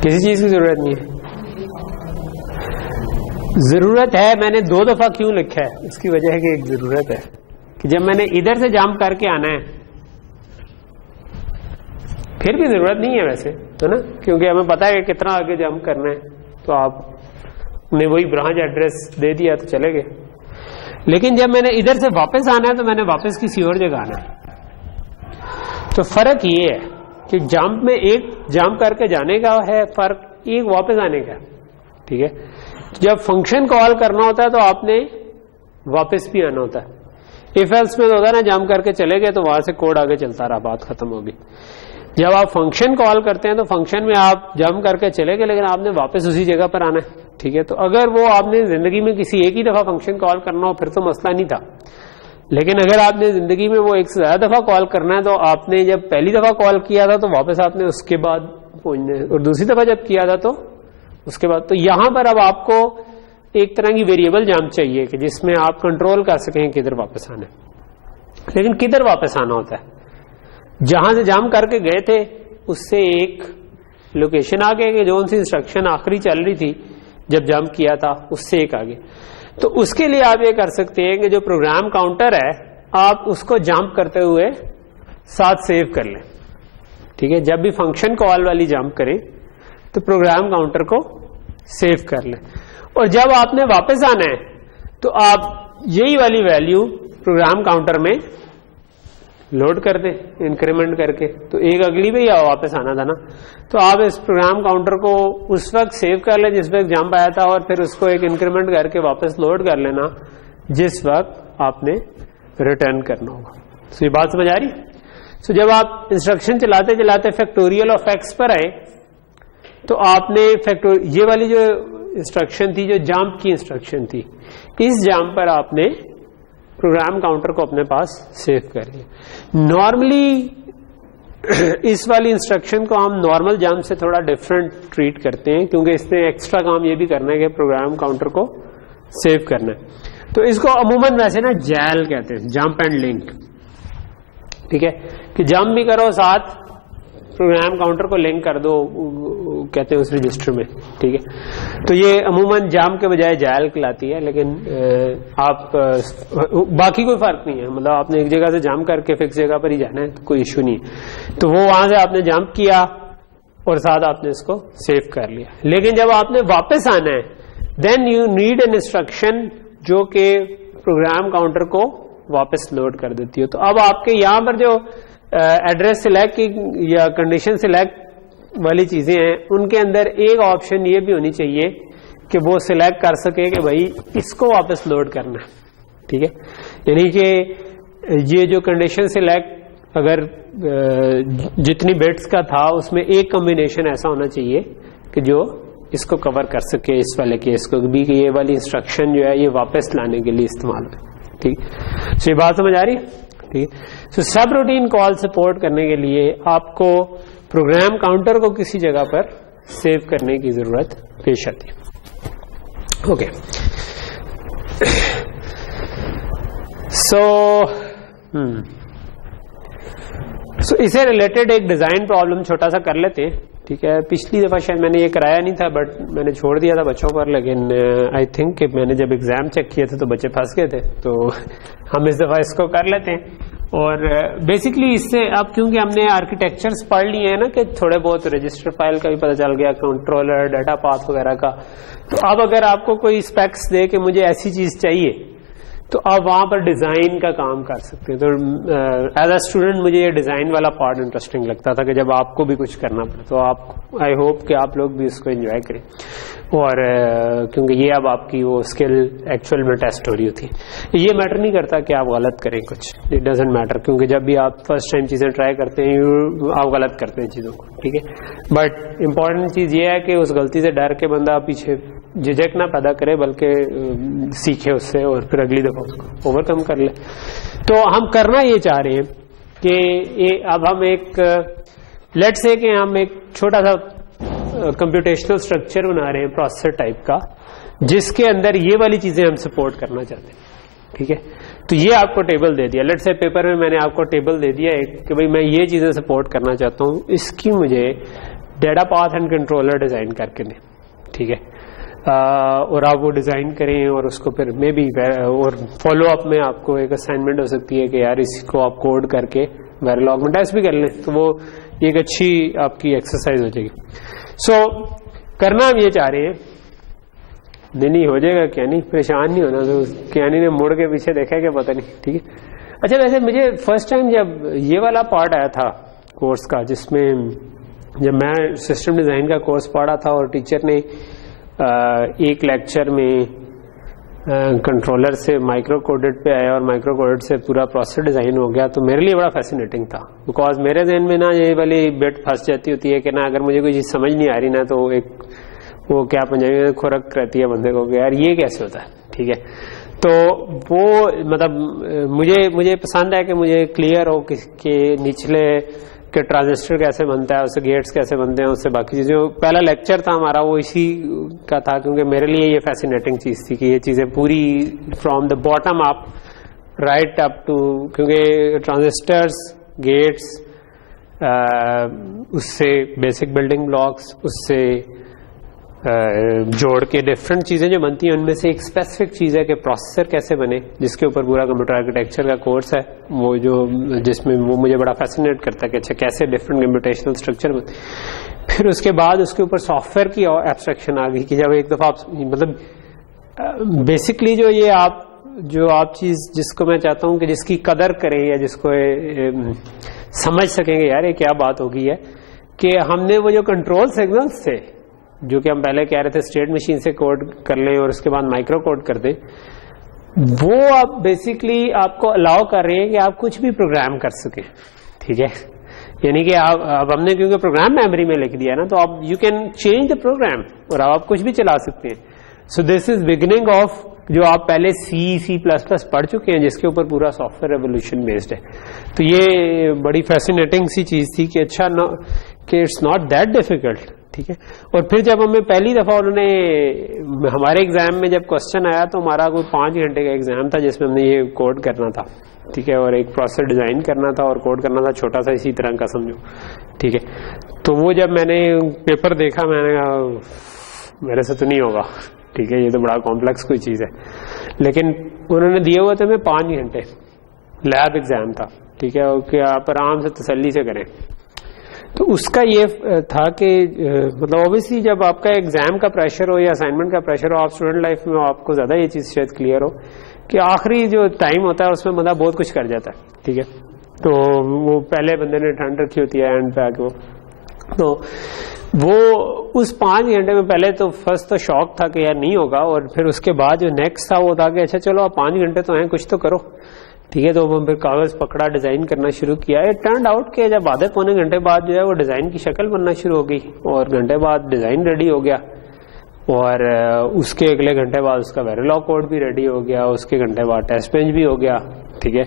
किसी चीज की जरूरत नहीं है। जरूरत है, मैंने 2 दफा क्यों लिखा है, इसकी वजह है कि एक जरूरत है कि जब मैंने इधर से जाम करके आना है, फिर भी जरूरत नहीं है वैसे तो ना, क्योंकि हमें पता है कि कितना आगे जाम करना है, तो आपने वही ब्रांच एड्रेस दे दिया तो चले गए। लेकिन जब मैंने इधर से वापस आना है तो मैंने वापस किसी और जगह आना है। तो फर्क ये है कि जाम में एक जाम करके जाने का है फर्क, एक वापस आने का, ठीक है। जब फंक्शन कॉल करना होता है तो आपने वापस भी आना होता है। इफ एल्स में तो होता है ना, जाम करके चले गए तो वहां से कोड आगे चलता रहा, बात खत्म होगी। जब आप फंक्शन कॉल करते हैं तो फंक्शन में आप जाम करके चले गए, लेकिन आपने वापस उसी जगह पर आना है, ठीक है। तो अगर वो आपने जिंदगी में किसी एक ही दफा फंक्शन कॉल करना हो फिर तो मसला नहीं था, लेकिन अगर आपने जिंदगी में वो एक से ज्यादा दफा कॉल करना है, तो आपने जब पहली दफा कॉल किया था तो वापस आपने उसके बाद पहुंचना है, और दूसरी दफा जब किया था तो उसके बाद। तो यहां पर अब आपको एक तरह की वेरिएबल जाम चाहिए कि जिसमें आप कंट्रोल कर सकें किधर वापस आना है। लेकिन किधर वापस आना होता है, जहां से जाम करके गए थे उससे एक लोकेशन आगे कि जो उनसी इंस्ट्रक्शन आखिरी चल रही थी जब जाम किया था उससे एक आगे। तो उसके लिए आप ये कर सकते हैं कि जो प्रोग्राम काउंटर है आप उसको जाम करते हुए साथ सेव कर लें, ठीक है। जब भी फंक्शन कॉल वाली जाम करें तो प्रोग्राम काउंटर को सेव कर लें, और जब आपने वापस आना है तो आप यही वाली वैल्यू प्रोग्राम काउंटर में लोड कर दें इंक्रीमेंट करके। तो एक अगली भी वापस आना था ना, तो आप इस प्रोग्राम काउंटर को उस वक्त सेव कर लें जिस वक्त जंप आया था, और फिर उसको एक इंक्रीमेंट करके वापस लोड कर लेना जिस वक्त आपने रिटर्न करना होगा। तो ये बात समझ आ रही। सो जब आप इंस्ट्रक्शन चलाते चलाते फैक्टोरियल ऑफ एक्स पर आए तो आपने ये वाली जो इंस्ट्रक्शन थी जो जंप की इंस्ट्रक्शन थी, इस जंप पर आपने प्रोग्राम काउंटर को अपने पास सेव कर लिया। नॉर्मली इस वाली इंस्ट्रक्शन को हम नॉर्मल जंप से थोड़ा डिफरेंट ट्रीट करते हैं, क्योंकि इसने एक्स्ट्रा काम ये भी करना है कि प्रोग्राम काउंटर को सेव करना है। तो इसको अमूमन वैसे ना जैल कहते हैं, जंप एंड लिंक, ठीक है, कि जंप भी करो साथ प्रोग्राम काउंटर को लिंक कर दो, कहते हैं उस रजिस्टर में, ठीक है। तो ये अमूमन जाम के बजाय जैल कहलाती है, लेकिन आप बाकी कोई फर्क नहीं है, मतलब आपने एक जगह से जाम करके फिक्स जगह पर ही जाना है तो कोई इश्यू नहीं है। तो वो वहां से आपने जंप किया और साथ आपने इसको सेव कर लिया। लेकिन जब आपने वापस आना है then you need an instruction जो कि प्रोग्राम काउंटर को वापस लोड कर देती है। तो अब आपके यहां पर जो एड्रेस सिलेक्ट की या कंडीशन सिलेक्ट वाली चीजें हैं उनके अंदर एक ऑप्शन ये भी होनी चाहिए कि वो सिलेक्ट कर सके कि भाई इसको वापस लोड करना है, ठीक है। यानी कि ये जो कंडीशन सिलेक्ट अगर जितनी बिट्स का था उसमें एक कॉम्बिनेशन ऐसा होना चाहिए कि जो इसको कवर कर सके, इस वाले केस को भी, कि ये वाली इंस्ट्रक्शन जो है ये वापस लाने के लिए इस्तेमाल हो। ठीक, तो ये बात समझ आ रही? ठीक, तो सब रूटीन कॉल सपोर्ट करने के लिए आपको प्रोग्राम काउंटर को किसी जगह पर सेव करने की जरूरत पेश आती है। ओके, सो इसे रिलेटेड एक डिजाइन प्रॉब्लम छोटा सा कर लेते हैं। ठीक है, पिछली दफा शायद मैंने ये कराया नहीं था, बट मैंने छोड़ दिया था बच्चों पर, लेकिन आई थिंक कि मैंने जब एग्जाम चेक किए थे तो बच्चे फंस गए थे, तो हम इस दफा इसको कर लेते हैं। और बेसिकली इससे अब क्योंकि हमने आर्किटेक्चर्स पढ़ लिए हैं ना, कि थोड़े बहुत रजिस्टर फाइल का भी पता चल गया, कंट्रोलर, डाटा पाथ वगैरह का, तो अब अगर आपको कोई स्पेक्स दे कि मुझे ऐसी चीज चाहिए, तो आप वहां पर डिजाइन का काम कर सकते हैं। तो एज अ स्टूडेंट मुझे ये डिजाइन वाला पार्ट इंटरेस्टिंग लगता था कि जब आपको भी कुछ करना पड़े, तो आप आई होप कि आप लोग भी इसको एंजॉय करें। और क्योंकि ये अब आपकी वो स्किल एक्चुअल में टेस्ट हो रही होती है। ये मैटर नहीं करता कि आप गलत करें कुछ, इट डजेंट मैटर, क्योंकि जब भी आप फर्स्ट टाइम चीजें ट्राई करते हैं आप गलत करते हैं चीजों को। ठीक है, बट इंपॉर्टेंट चीज ये है कि उस गलती से डर के बंदा पीछे झिझक ना पैदा करे, बल्कि सीखे उससे और फिर अगली दफा उसको ओवरकम कर ले। तो हम करना ये चाह रहे हैं कि ये अब हम एक लेट्स से कि हम एक छोटा सा कंप्यूटेशनल स्ट्रक्चर बना रहे हैं प्रोसेसर टाइप का, जिसके अंदर ये वाली चीजें हम सपोर्ट करना चाहते हैं। ठीक है, तो ये आपको टेबल दे दिया, लेट्स से पेपर में मैंने आपको टेबल दे दिया है कि भाई मैं ये चीजें सपोर्ट करना चाहता हूं, इसकी मुझे data path and controller design करके दें। ठीक है, और आप वो डिजाइन करें और उसको फिर मे बी और फॉलो अप में आपको एक असाइनमेंट हो सकती है कि यार इसको आप कोड करके वेरिलॉग में टेस्ट भी कर लें, तो वो एक अच्छी आपकी एक्सरसाइज हो जाएगी। सो करना हम ये चाह रहे हैं, नहीं हो जाएगा क्या, नहीं परेशान नहीं होना। तो क्यानी ने मुड़ के पीछे देखा क्या पता नहीं। ठीक है, अच्छा वैसे मुझे फर्स्ट टाइम जब ये वाला पार्ट आया था कोर्स का, जिसमें जब मैं सिस्टम डिजाइन का कोर्स पढ़ा था और टीचर ने एक लेक्चर में कंट्रोलर से माइक्रो कोडेड पे आया और माइक्रो कोडेड से पूरा प्रोसेसर डिजाइन हो गया, तो मेरे लिए बड़ा फैसिनेटिंग था। बिकॉज मेरे जहन में ना ये वाली बिट फंस जाती होती है कि ना अगर मुझे कोई चीज समझ नहीं आ रही ना, तो एक वो क्या पंजाबी में खुरक रहती है बंदे को कि यार ये कैसे होता है। ठीक है, तो वो मतलब मुझे पसंद है कि मुझे क्लियर हो कि निचले कि ट्रांजिस्टर कैसे बनता है, उससे गेट्स कैसे बनते हैं, उससे बाकी चीजें। पहला लेक्चर था हमारा वो इसी का था, क्योंकि मेरे लिए ये फैसिनेटिंग चीज थी कि ये चीजें पूरी from the bottom up right up to, क्योंकि ट्रांजिस्टर्स, गेट्स, उससे बेसिक बिल्डिंग ब्लॉक्स, उससे जोड़ के डिफरेंट चीजें जो बनती हैं, उनमें से एक स्पेसिफिक चीज है कि प्रोसेसर कैसे बने, जिसके ऊपर पूरा कंप्यूटर आर्किटेक्चर का कोर्स है, वो जो जिसमें वो मुझे बड़ा फैसिनेट करता है कि अच्छा कैसे डिफरेंट कंप्यूटेशनल स्ट्रक्चर बनते। फिर उसके बाद उसके ऊपर सॉफ्टवेयर की एब्स्ट्रैक्शन आ गई कि जब एक दफा आप मतलब बेसिकली जो आप चीज जिसको मैं चाहता हूं कि जिसकी कदर करें या जिसको समझ सकेंगे यार ये क्या बात होगी, है कि हमने वो जो कंट्रोल सिग्नल्स थे जो कि हम पहले कह रहे थे स्टेट मशीन से कोड कर लें और उसके बाद माइक्रो कोड कर दें, वो आप बेसिकली आपको अलाउ कर रहे हैं कि आप कुछ भी प्रोग्राम कर सकें। ठीक है, यानी कि अब हमने क्योंकि प्रोग्राम मेमोरी में लिख दिया ना, तो आप you can change the program और आप कुछ भी चला सकते हैं। So this is beginning of जो आप पहले C++ पढ़ चुके हैं, जिसके ऊपर पूरा सॉफ्टवेयर रेवोल्यूशन बेस्ड है। तो ये बड़ी फैसिनेटिंग सी चीज थी कि अच्छा कि इट्स नॉट दैट डिफिकल्ट। ठीक है, और फिर जब हमें पहली दफा उन्होंने हमारे एग्जाम में जब क्वेश्चन आया, तो हमारा कोई 5 घंटे का एग्जाम था जिसमें हमने ये कोड करना था। ठीक है, और एक प्रोसेसर डिजाइन करना था और कोड करना था छोटा सा इसी तरह का समझो। ठीक है, तो वो जब मैंने पेपर देखा मैंने कहा मेरे से तो नहीं होगा। ठीक है, ये तो बड़ा कॉम्प्लेक्स कोई चीज है, लेकिन उन्होंने दिए हुए थे हमें 5 घंटे, लैब एग्जाम था। ठीक है, और कि आप आराम से तसल्ली से करें। तो उसका ये था कि मतलब ऑब्वियसली जब आपका एग्जाम का प्रेशर हो या असाइनमेंट का प्रेशर हो, आप स्टूडेंट लाइफ में आपको ज्यादा ये चीज शायद क्लियर हो कि आखिरी जो टाइम होता है उसमें बंदा बहुत कुछ कर जाता है। ठीक है, तो वो पहले बंदे ने ठंड रखी होती है एंड पे आके तो वो उस 5 घंटे में पहले तो फर्स्ट तो शॉक था कि यार नहीं होगा, और फिर उसके बाद जो नेक्स्ट था वो था कि अच्छा चलो आप 5 घंटे तो हैं, कुछ तो करो। ठीक है। तो वो फिर कागज पकड़ा, डिजाइन करना शुरू किया। इट टर्न आउट कि जब आधे पौने घंटे बाद जो है वो डिजाइन की शक्ल बनना शुरू हो गई और घंटे बाद डिजाइन रेडी हो गया और उसके अगले घंटे बाद उसका वेरिलॉग कोड भी रेडी हो गया, उसके घंटे बाद टेस्ट बेंच भी हो गया, ठीक है।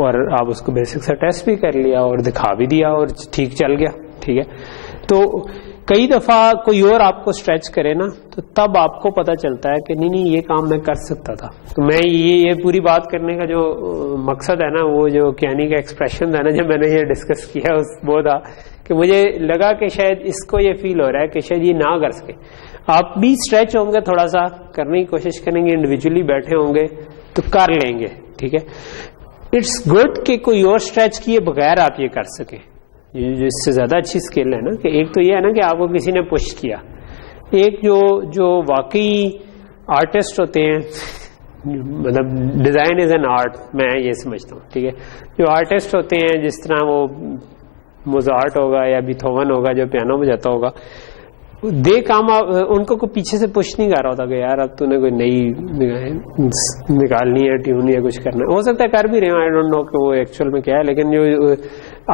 और आप उसको बेसिक सा टेस्ट भी कर लिया और दिखा भी दिया और ठीक चल गया, ठीक है। तो कई दफा कोई और आपको स्ट्रेच करे ना तो तब आपको पता चलता है कि नहीं ये काम मैं कर सकता था। तो मैं ये पूरी बात करने का जो मकसद है ना, वो जो कैनी का एक्सप्रेशन था ना जब मैंने ये डिस्कस किया वो था कि मुझे लगा कि शायद इसको ये फील हो रहा है कि शायद ये ना कर सके। आप भी स्ट्रेच होंगे, थोड़ा सा करने की कोशिश करेंगे, इंडिविजुअली बैठे होंगे तो कर लेंगे, ठीक है। इट्स गुड कि कोई और स्ट्रेच किए बगैर आप ये कर सके। इससे ज्यादा अच्छी स्किल है ना कि एक तो ये है ना कि आपको किसी ने पुश किया, एक जो वाकई आर्टिस्ट होते हैं, मतलब डिजाइन इज एन आर्ट, मैं ये समझता हूँ, ठीक है। जो आर्टिस्ट होते हैं, जिस तरह वो मोजार्ट होगा या बीथोवन होगा जो पियानो बजाता होगा, दे काम उनको कोई पीछे से पुश नहीं कर रहा होता कि यार अब तूने कोई नई निकालनी है ट्यून या कुछ करना है। हो सकता है कर भी रहे हो, आई डोंट नो कि वो एक्चुअल में क्या है, लेकिन जो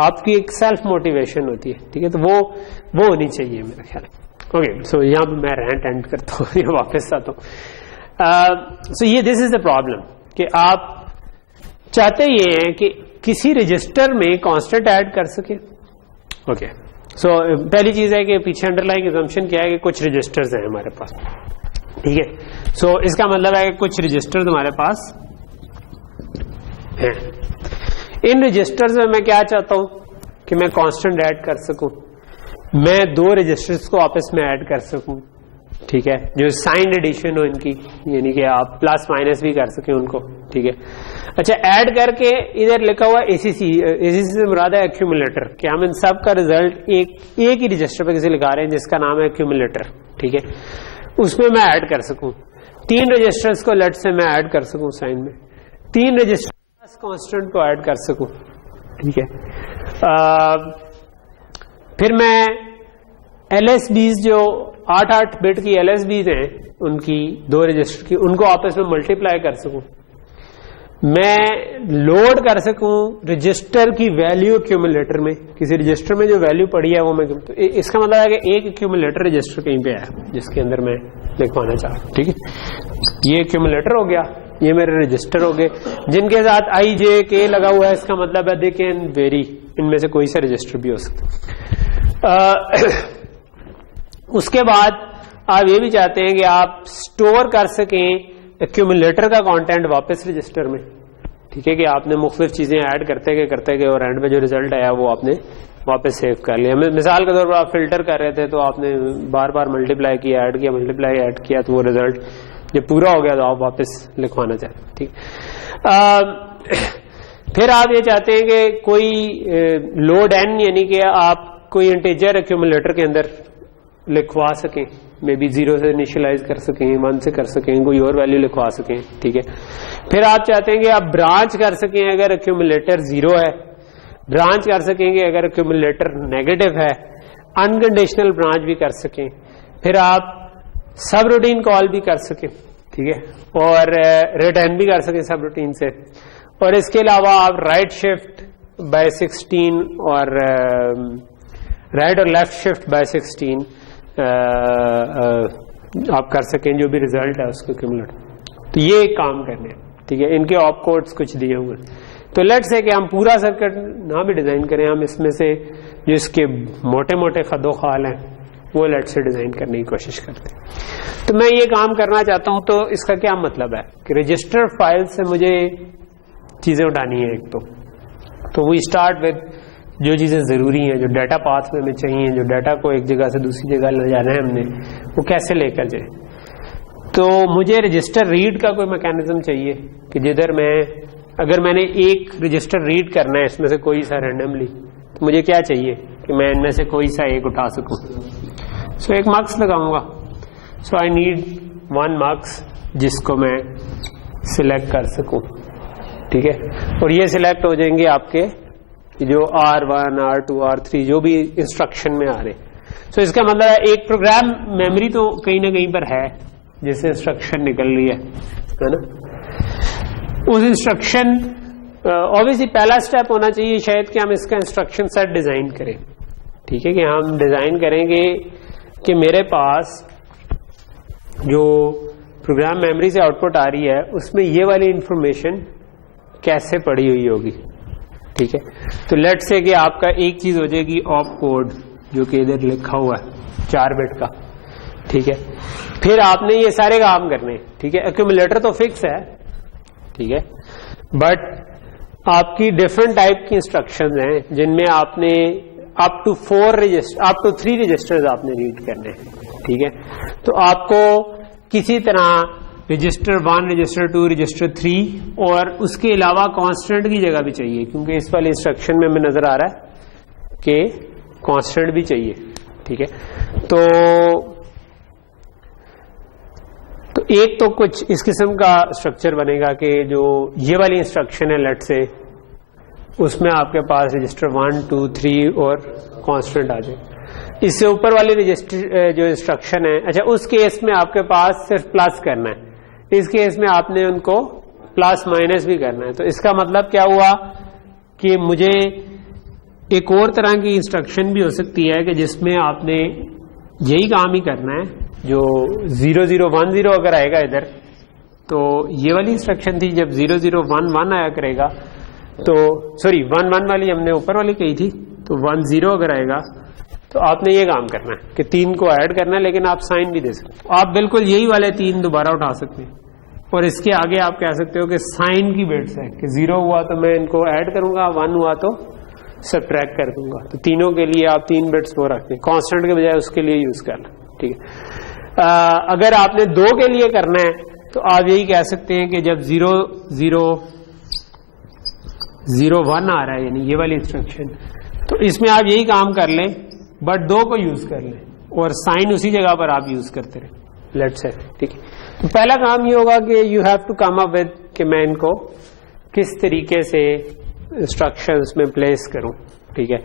आपकी एक सेल्फ मोटिवेशन होती है, ठीक है, तो वो होनी चाहिए मेरा ख्याल है। ओके, सो यहाँ पे मैं रैंट एंड करता हूँ, वापस आता हूँ। सो ये दिस इज द प्रॉब्लम कि आप चाहते ये हैं कि किसी रजिस्टर में कांस्टेंट ऐड कर सके। ओके, सो पहली चीज है कि पीछे अंडरलाइंग असम्पशन क्या है कि कुछ रजिस्टर्स हैं हमारे पास, ठीक है। सो इसका मतलब है कि कुछ रजिस्टर्स हमारे पास हैं। इन रजिस्टर्स में मैं क्या चाहता हूं कि मैं कांस्टेंट ऐड कर सकूं, मैं दो रजिस्टर्स को आपस में ऐड कर सकूं, ठीक है, जो साइंड एडिशन हो इनकी, यानी कि आप प्लस माइनस भी कर सकें उनको, ठीक है। अच्छा, ऐड करके इधर लिखा हुआ एसीसी, एसीसी से मुराद है एक्यूमुलेटर, कि हम इन सब का रिजल्ट एक ही रजिस्टर पे किसी लिखा रहे हैं जिसका नाम है एक्यूमुलेटर, ठीक है, उसमें मैं ऐड कर सकूं। 3 रजिस्टर्स को लेट से मैं ऐड कर सकूं साइन में, 3 रजिस्टर्स कांस्टेंट को ऐड कर सकूं, ठीक है। फिर मैं एलएसबीज जो 8-8 बिट की एलएसबीज हैं उनकी 2 रजिस्टर की, उनको आपस में मल्टीप्लाई कर सकूं, मैं लोड कर सकूं रजिस्टर की वैल्यू एक्यूमुलेटर में, किसी रजिस्टर में जो वैल्यू पड़ी है वो मैं, तो इसका मतलब है कि एक एक्यूमुलेटर रजिस्टर कहीं पे है जिसके अंदर मैं लिखवाना चाह रहा हूं, ठीक है। ये एक्यूमुलेटर हो गया, ये मेरे रजिस्टर हो गए जिनके साथ आई जे के लगा हुआ है, इसका मतलब है दे कैन वेरी, इनमें से कोई सा रजिस्टर भी हो सकता। उसके बाद आप ये भी चाहते हैं कि आप स्टोर कर सकें एक्यूमुलेटर का कंटेंट वापस रजिस्टर में, ठीक है, कि आपने मुख्तलिफ चीजें ऐड करते गए और एंड में जो रिजल्ट आया वो आपने वापस सेव कर लिया। मिसाल के तौर पर आप फिल्टर कर रहे थे तो आपने बार बार मल्टीप्लाई किया, ऐड किया, मल्टीप्लाई ऐड किया, तो वो रिजल्ट जब पूरा हो गया तो आप वापस लिखवाना चाहते हैं, ठीक। फिर आप ये चाहते हैं कि कोई लोड एन, यानी कि आप कोई इंटीजर एक्यूमुलेटर के अंदर लिखवा सकें, मे बी 0 से इनिशियलाइज कर सकें, 1 से कर सकें, कोई और वैल्यू लिखवा सकें, ठीक है। फिर आप चाहते हैं कि आप ब्रांच कर सकें अगर एक्यूमुलेटर 0 है, ब्रांच कर सकेंगे अगर एक्यूमुलेटर नेगेटिव है, अनकंडीशनल ब्रांच भी कर सकें, फिर आप सब रूटीन कॉल भी कर सकें, ठीक है, और रिटर्न भी कर सकें सब रूटीन से। और इसके अलावा आप राइट शिफ्ट बाय 16 और राइट और लेफ्ट शिफ्ट बाय 16 आप कर सकें, जो भी रिजल्ट है उसको एक्यूमुलेट। तो ये काम करने हैं, ठीक है। इनके ऑप कोड्स कुछ दिए हुए, तो लेट्स से कि हम पूरा सर्किट ना भी डिजाइन करें, हम इसमें से जो इसके मोटे मोटे खदो खाल हैं वो लेट से डिजाइन करने की कोशिश करते हैं। तो मैं ये काम करना चाहता हूं, तो इसका क्या मतलब है कि रजिस्टर फाइल से मुझे चीजें उठानी है। एक तो वी स्टार्ट विद जो चीजें जरूरी हैं, जो डाटा पाथ में हमें चाहिए, जो डाटा को एक जगह से दूसरी जगह ले जाना है हमने, वो कैसे लेकर जाए। तो मुझे रजिस्टर रीड का कोई मैकेनिज्म चाहिए कि जिधर मैं, अगर मैंने एक रजिस्टर रीड करना है इसमें से कोई सा रैंडमली, तो मुझे क्या चाहिए कि मैं इनमें से कोई सा एक उठा सकूं। सो एक मार्क्स लगाऊंगा, सो आई नीड 1 मार्क्स जिसको मैं सिलेक्ट कर सकूं, ठीक है। और ये सिलेक्ट हो जाएंगे आपके जो R1, R2, R3 जो भी इंस्ट्रक्शन में आ रहे। सो इसका मतलब है एक प्रोग्राम मेमोरी तो कहीं ना कहीं पर है जिससे इंस्ट्रक्शन निकल रही है ना। उस इंस्ट्रक्शन ऑब्वियसली पहला स्टेप होना चाहिए शायद कि हम इसका इंस्ट्रक्शन सेट डिजाइन करें, ठीक है, कि हम डिजाइन करेंगे कि मेरे पास जो प्रोग्राम मेमोरी से आउटपुट आ रही है उसमें ये वाली इंफॉर्मेशन कैसे पड़ी हुई होगी, ठीक है। तो लेट्स से कि आपका एक चीज हो जाएगी ऑप कोड जो कि इधर लिखा हुआ है 4 बिट का, ठीक है। फिर आपने ये सारे काम करने, ठीक है। एक्यूमुलेटर तो फिक्स है, ठीक है, बट आपकी डिफरेंट टाइप की इंस्ट्रक्शंस हैं जिनमें आपने अप टू 3 रजिस्टर्स आपने रीड करने हैं, ठीक है। तो आपको किसी तरह रजिस्टर 1, रजिस्टर 2, रजिस्टर 3 और उसके अलावा कांस्टेंट की जगह भी चाहिए, क्योंकि इस वाली इंस्ट्रक्शन में हमें नजर आ रहा है कि कांस्टेंट भी चाहिए, ठीक है। तो एक तो कुछ इस किस्म का स्ट्रक्चर बनेगा कि जो ये वाली इंस्ट्रक्शन है लेट से उसमें आपके पास रजिस्टर 1, 2, 3 और कांस्टेंट आ जाए। इससे ऊपर वाली रजिस्टर जो इंस्ट्रक्शन है, अच्छा उस केस में आपके पास सिर्फ प्लस करना है, इस केस में आपने उनको प्लस माइनस भी करना है। तो इसका मतलब क्या हुआ कि मुझे एक और तरह की इंस्ट्रक्शन भी हो सकती है कि जिसमें आपने यही काम ही करना है, जो 0, 0, 1, 0 अगर आएगा इधर, तो ये वाली इंस्ट्रक्शन थी जब 0, 0, 1, 1 आया करेगा, तो सॉरी 1, 1 वाली हमने ऊपर वाली कही थी, तो 1, 0 अगर आएगा तो आपने ये काम करना है कि 3 को ऐड करना है, लेकिन आप साइन भी दे सकते हो। आप बिल्कुल यही वाले 3 दोबारा उठा सकते हैं और इसके आगे आप कह सकते हो कि साइन की बिट्स है कि 0 हुआ तो मैं इनको ऐड करूंगा, 1 हुआ तो सबट्रैक्ट कर दूंगा। तो तीनों के लिए आप 3 बिट्स वो रखते हैं, कांस्टेंट के बजाय उसके लिए यूज करना, ठीक है। अगर आपने 2 के लिए करना है तो आप यही कह सकते हैं कि जब 0, 0, 0, 1 आ रहा है, यानी ये वाली इंस्ट्रक्शन, तो इसमें आप यही काम कर लें बट 2 को यूज कर लें और साइन उसी जगह पर आप यूज करते रहे, लेट्स से, ठीक है। तो पहला काम ये होगा कि you have to come up with कि मैं इनको किस तरीके से इंस्ट्रक्शंस में प्लेस करूं, ठीक है।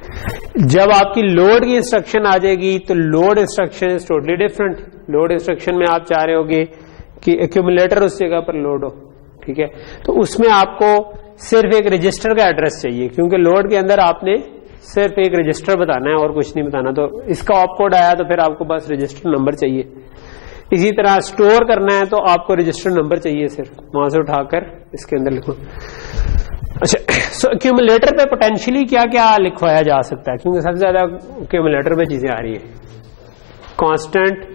जब आपकी लोड की इंस्ट्रक्शन आ जाएगी तो load instruction is totally different. Load instruction में आप चाह रहे होगे कि एक्यूमुलेटर उस जगह पर लोड हो, ठीक है। तो उसमें आपको सिर्फ एक रजिस्टर का एड्रेस चाहिए, क्योंकि लोड के अंदर आपने सिर्फ एक रजिस्टर बताना है और कुछ नहीं बताना। तो इसका ऑप कोड आया तो फिर आपको बस रजिस्टर नंबर चाहिए। इसी तरह स्टोर करना है तो आपको रजिस्टर नंबर चाहिए, सिर्फ वहां से उठाकर इसके अंदर लिखो। अच्छा, सो एक्यूमुलेटर पे पोटेंशियली क्या क्या लिखवाया जा सकता है, क्योंकि सबसे ज्यादा एक्यूमुलेटर पे चीजें आ रही है। Constant,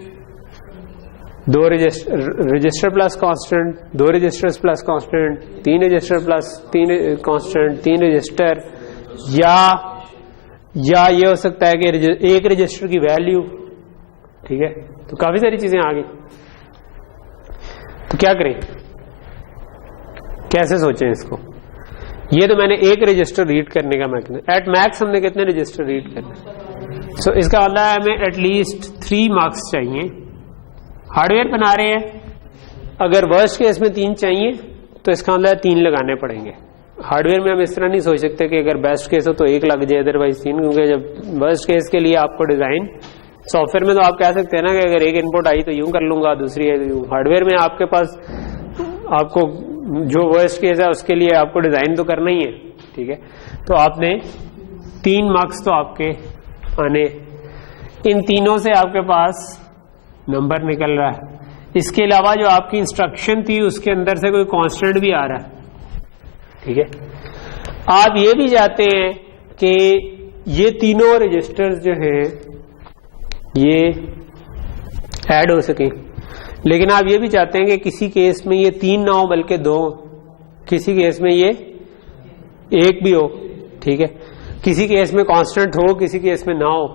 2 register plus constant, 2 registers plus constant, 3 register plus 3 constant, 3 register, या ये हो सकता है कि एक रजिस्टर की वैल्यू, ठीक है। तो काफी सारी चीजें आ गई। तो क्या करें, कैसे सोचें इसको। ये तो मैंने एक रजिस्टर रीड करने का मैकेनिज्म, एट मैक्स हमने कितने रजिस्टर रीड करने। सो इसका मतलब है हमें एटलीस्ट 3 मार्क्स चाहिए। हार्डवेयर बना रहे हैं, अगर वर्स्ट केस में 3 चाहिए तो इसका मतलब 3 लगाने पड़ेंगे। हार्डवेयर में हम इस तरह नहीं सोच सकते कि अगर बेस्ट केस हो तो 1 लग जाए, अदरवाइज 3, क्योंकि जब वर्स्ट केस के लिए आपको डिजाइन, सॉफ्टवेयर में तो आप कह सकते हैं ना कि अगर एक इनपुट आई तो यूं कर लूंगा, दूसरी है तो यूं। हार्डवेयर में आपके पास आपको जो वर्स्ट केस है उसके लिए आपको डिजाइन तो करना ही है, ठीक है। तो आपने 3 मार्क्स तो आपके आने, इन तीनों से आपके पास नंबर निकल रहा है। इसके अलावा जो आपकी इंस्ट्रक्शन थी उसके अंदर से कोई कांस्टेंट भी आ रहा है, ठीक है। आप ये भी चाहते हैं कि ये तीनों रजिस्टर्स जो हैं ये ऐड हो सके, लेकिन आप ये भी चाहते हैं कि किसी केस में ये 3 ना हो बल्कि 2, किसी केस में ये 1 भी हो, ठीक है। किसी केस में कांस्टेंट हो, किसी केस में ना हो।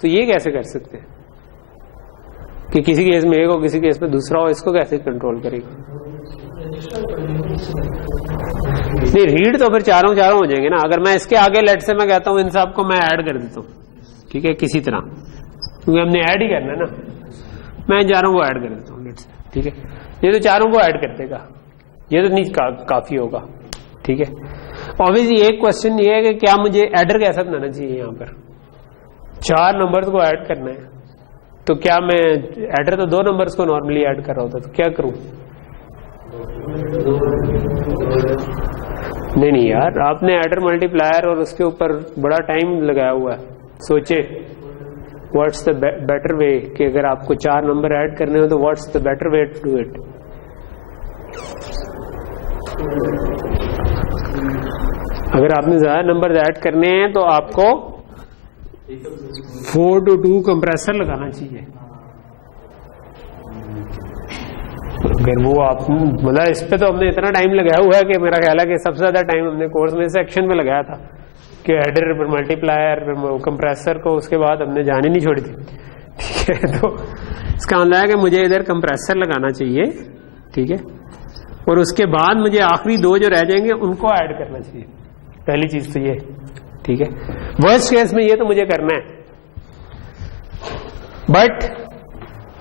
तो ये कैसे कर सकते हैं कि किसी केस में 1 हो, किसी केस में दूसरा हो, इसको कैसे कंट्रोल करेगा। नहीं, रीड तो फिर चारों हो जाएंगे ना। अगर मैं इसके आगे लेट से मैं कहता हूं इन सब को मैं ऐड कर देता हूं, ठीक है, किसी तरह, क्योंकि हमने ऐड ही करना है ना, मैं चारों को ऐड कर देता हूं लेट से, ठीक है। ये तो चारों को ऐड कर देगा, ये तो नहीं काफी होगा, ठीक है। ऑब्वियसली एक क्वेश्चन ये है कि क्या मुझे एडर कैसा बनाना चाहिए। यहाँ पर 4 नंबर्स को ऐड करना है, तो क्या मैं एडर तो 2 नंबर्स को नॉर्मली ऐड कर रहा होता, तो क्या करूं। नहीं यार, आपने एडर मल्टीप्लायर और उसके ऊपर बड़ा टाइम लगाया हुआ है। सोचे व्हाट्स द बेटर वे कि अगर आपको 4 नंबर ऐड करने हो तो what's the better way to do it. अगर आपने ज्यादा नंबर ऐड करने हैं तो आपको 4 to 2 कंप्रेसर लगाना चाहिए। अगर वो आप मतलब इस पे तो हमने इतना टाइम लगाया हुआ है कि मेरा ख्याल है कि सबसे ज्यादा टाइम हमने कोर्स में सेक्शन में लगाया था कि एडर पर मल्टीप्लायर कंप्रेसर को, उसके बाद हमने जाने नहीं छोड़ी थी। ठीक है, तो इसका मतलब है कि मुझे इधर कंप्रेसर लगाना चाहिए। ठीक है, और उसके बाद मुझे आखिरी 2 जो रह जाएंगे उनको ऐड करना चाहिए। पहली चीज तो ये। ठीक है, वर्स्ट केस में ये तो मुझे करना है, बट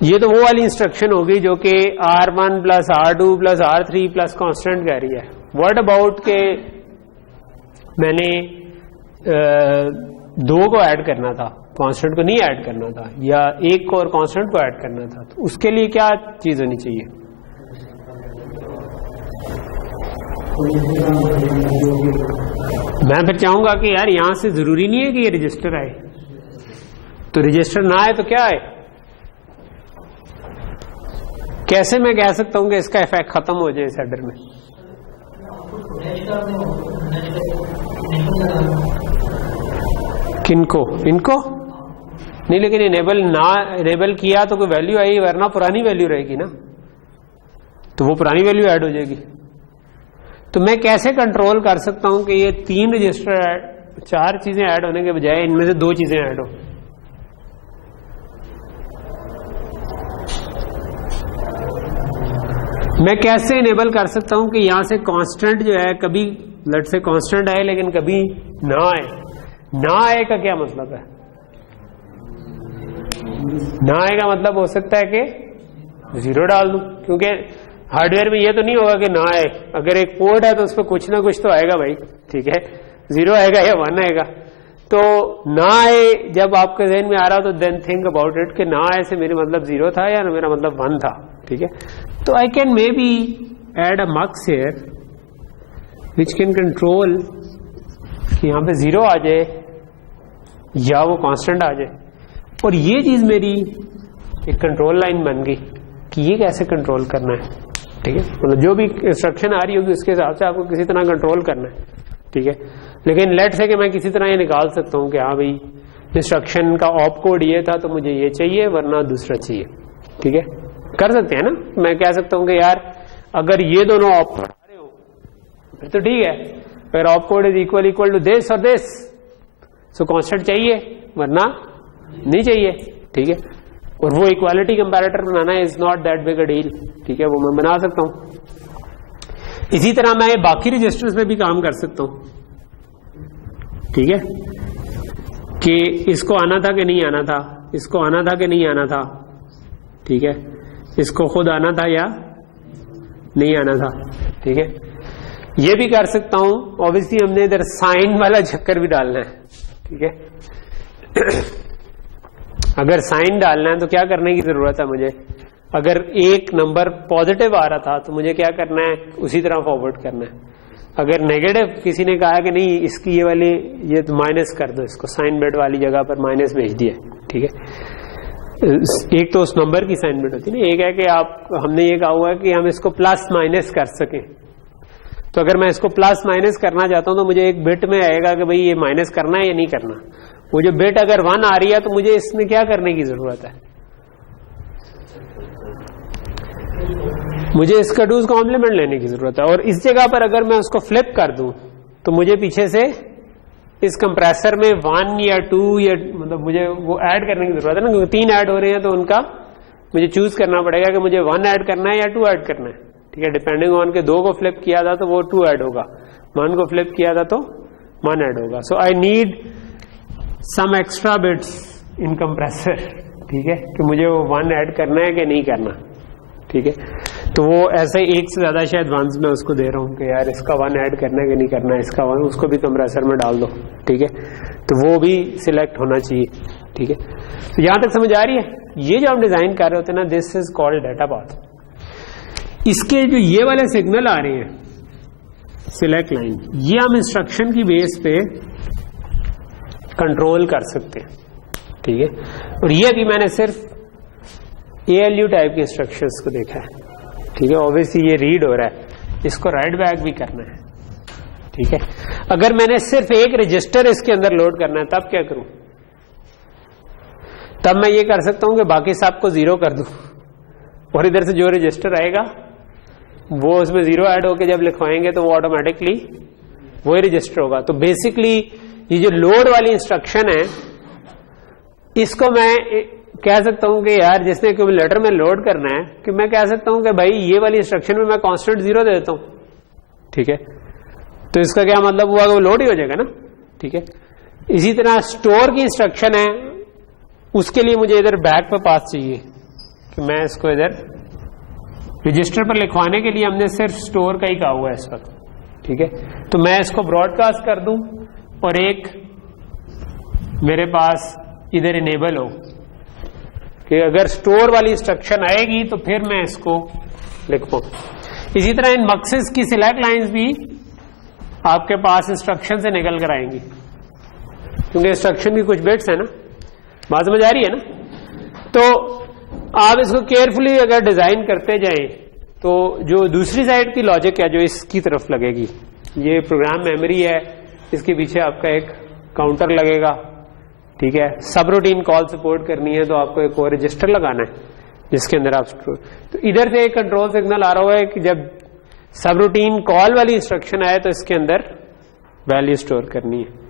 ये तो वो वाली इंस्ट्रक्शन होगी जो कि R1 plus R2 plus R3 plus constant कह रही है। व्हाट अबाउट के मैंने 2 को ऐड करना था, कांस्टेंट को नहीं ऐड करना था, या 1 को और कांस्टेंट को ऐड करना था, तो उसके लिए क्या चीज होनी चाहिए? मैं फिर चाहूंगा कि यार यहां से जरूरी नहीं है कि ये रजिस्टर आए, तो रजिस्टर ना आए तो क्या आए? कैसे मैं कह सकता हूं कि इसका इफेक्ट खत्म हो जाए इस हेडर में? किनको? इनको नहीं, लेकिन इनेबल किया तो कोई वैल्यू आई, वरना पुरानी वैल्यू रहेगी ना, तो वो पुरानी वैल्यू ऐड हो जाएगी। तो मैं कैसे कंट्रोल कर सकता हूं कि ये 3 रजिस्टर 4 चीजें ऐड होने के बजाय इनमें से 2 चीजें ऐड हो? मैं कैसे इनेबल कर सकता हूं कि यहां से कांस्टेंट जो है कभी लेट से कांस्टेंट आए लेकिन कभी ना आए? ना आए का क्या मतलब है? ना आए का मतलब हो सकता है कि 0 डाल दूं, क्योंकि हार्डवेयर में ये तो नहीं होगा कि ना आए। अगर एक पोर्ट है तो उस पर कुछ ना कुछ तो आएगा भाई। ठीक है, 0 आएगा या 1 आएगा। तो ना आए जब आपके जहन में आ रहा हो तो देन थिंक अबाउट इट कि ना आए से मेरा मतलब 0 था या मेरा मतलब 1 था। ठीक है, तो I can maybe add a mux here which can control कि यहां पे 0 आ जाए या वो कांस्टेंट आ जाए। और ये चीज मेरी एक कंट्रोल लाइन बन गई कि ये कैसे कंट्रोल करना है। ठीक है, मतलब जो भी इंस्ट्रक्शन आ रही होगी उसके हिसाब से आपको किसी तरह कंट्रोल करना है। ठीक है, लेकिन लेट से कि मैं किसी तरह ये निकाल सकता हूं कि हाँ भाई इंस्ट्रक्शन का ऑप कोड ये था तो मुझे ये चाहिए वरना दूसरा चाहिए। ठीक है, कर सकते हैं ना। मैं कह सकता हूं कि यार अगर ये दोनों ऑप कोड आ रहे हो फिर तो ठीक है, फिर op code is equal to this और दिस, सो कांस्टेंट चाहिए वरना नहीं चाहिए। ठीक है, और वो इक्वालिटी कंपैरेटर बनाना is not that big a deal. ठीक है, वो मैं बना सकता हूं। इसी तरह मैं बाकी रजिस्टर्स में भी काम कर सकता हूं। ठीक है, कि इसको आना था कि नहीं आना था, इसको आना था कि नहीं आना था। ठीक है, इसको खुद आना था या नहीं आना था। ठीक है, ये भी कर सकता हूं। ऑब्वियसली हमने इधर साइन वाला चक्कर भी डालना है। ठीक है, अगर साइन डालना है तो क्या करने की जरूरत है मुझे? अगर एक नंबर पॉजिटिव आ रहा था तो मुझे क्या करना है? उसी तरह फॉरवर्ड करना है। अगर नेगेटिव किसी ने कहा कि नहीं इसकी ये वाली ये तो माइनस कर दो, इसको साइन बिट वाली जगह पर माइनस भेज दिया। ठीक है, एक तो उस नंबर की साइन बिट होती है ना, एक है कि आप हमने ये कहा हुआ है कि हम इसको प्लस माइनस कर सकें। तो अगर मैं इसको प्लस माइनस करना चाहता हूं तो मुझे एक बिट में आएगा कि भाई ये माइनस करना है या नहीं करना। वो जो बिट अगर 1 आ रही है तो मुझे इसमें क्या करने की जरूरत है? मुझे इसका डूज कॉम्प्लीमेंट लेने की जरूरत है। और इस जगह पर अगर मैं उसको फ्लिप कर दूं तो मुझे पीछे से इस कंप्रेसर में 1 या 2 या मतलब मुझे वो ऐड करने की जरूरत है ना, क्योंकि 3 ऐड हो रहे हैं तो उनका मुझे चूज करना पड़ेगा कि मुझे 1 ऐड करना है या 2 ऐड करना है। ठीक है, डिपेंडिंग ऑन के 2 को फ्लिप किया था तो वो 2 ऐड होगा, 1 को फ्लिप किया था तो 1 ऐड होगा। So I need some extra bits in compressor. ठीक है, कि मुझे वो 1 ऐड करना है कि नहीं करना। ठीक है, तो वो ऐसे एक से ज्यादा शायद 1s में उसको दे रहा हूं कि यार इसका 1 ऐड करना है कि नहीं करना है, इसका 1 उसको भी कंप्रेसर में डाल दो। ठीक है, तो वो भी सिलेक्ट होना चाहिए। ठीक है, तो यहां तक समझ आ रही है? ये जो हम डिजाइन कर रहे होते हैं ना, this is called data path. इसके जो ये वाले सिग्नल आ रहे हैं सिलेक्ट लाइन, ये हम इंस्ट्रक्शन की बेस पे कंट्रोल कर सकते हैं, ठीक है। और ये भी मैंने सिर्फ ALU टाइप के इंस्ट्रक्शंस को देखा है, ठीक है। ऑब्वियसली ये रीड हो रहा है, इसको राइट बैक भी करना है, ठीक है। अगर मैंने सिर्फ एक रजिस्टर इसके अंदर लोड करना है तब क्या करूं? तब मैं ये कर सकता हूं कि बाकी सब को 0 कर दूं और इधर से जो रजिस्टर आएगा वो उसमें 0 ऐड होके जब लिखवाएंगे तो वो ऑटोमेटिकली वही रजिस्टर होगा। तो बेसिकली ये जो लोड वाली इंस्ट्रक्शन है, इसको मैं कह सकता हूं कि यार जिसने एक्यूमुलेटर में लोड करना है, कि मैं कह सकता हूं कि भाई ये वाली इंस्ट्रक्शन में मैं कांस्टेंट 0 दे देता हूं, ठीक है। तो इसका क्या मतलब हुआ कि वो लोड ही हो जाएगा ना, ठीक है। इसी तरह स्टोर की इंस्ट्रक्शन है, उसके लिए मुझे इधर बैक पे पास चाहिए कि मैं इसको इधर रजिस्टर पर लिखवाने के लिए हमने सिर्फ स्टोर का ही कहा हुआ है इस वक्त, ठीक है। तो मैं इसको ब्रॉडकास्ट कर दूं और एक मेरे पास इधर इनेबल हो कि अगर स्टोर वाली इंस्ट्रक्शन आएगी तो फिर मैं इसको लिख पाऊं। इसी तरह इन मक्सेस की सिलेक्ट लाइंस भी आपके पास इंस्ट्रक्शन से निकल कर आएंगी, क्योंकि इंस्ट्रक्शन की कुछ बिट्स है ना, बात समझ आ रही है ना। तो आप इसको केयरफुली अगर डिजाइन करते जाएं तो जो दूसरी साइड की लॉजिक है जो इसकी तरफ लगेगी, ये प्रोग्राम मेमोरी है, इसके पीछे आपका एक काउंटर लगेगा, ठीक है। सब रूटीन कॉल सपोर्ट करनी है तो आपको एक और रजिस्टर लगाना है जिसके अंदर आप स्टोर, तो इधर से एक कंट्रोल सिग्नल आ रहा है कि जब सब रूटीन कॉल वाली इंस्ट्रक्शन आए तो इसके अंदर वैल्यू स्टोर करनी है।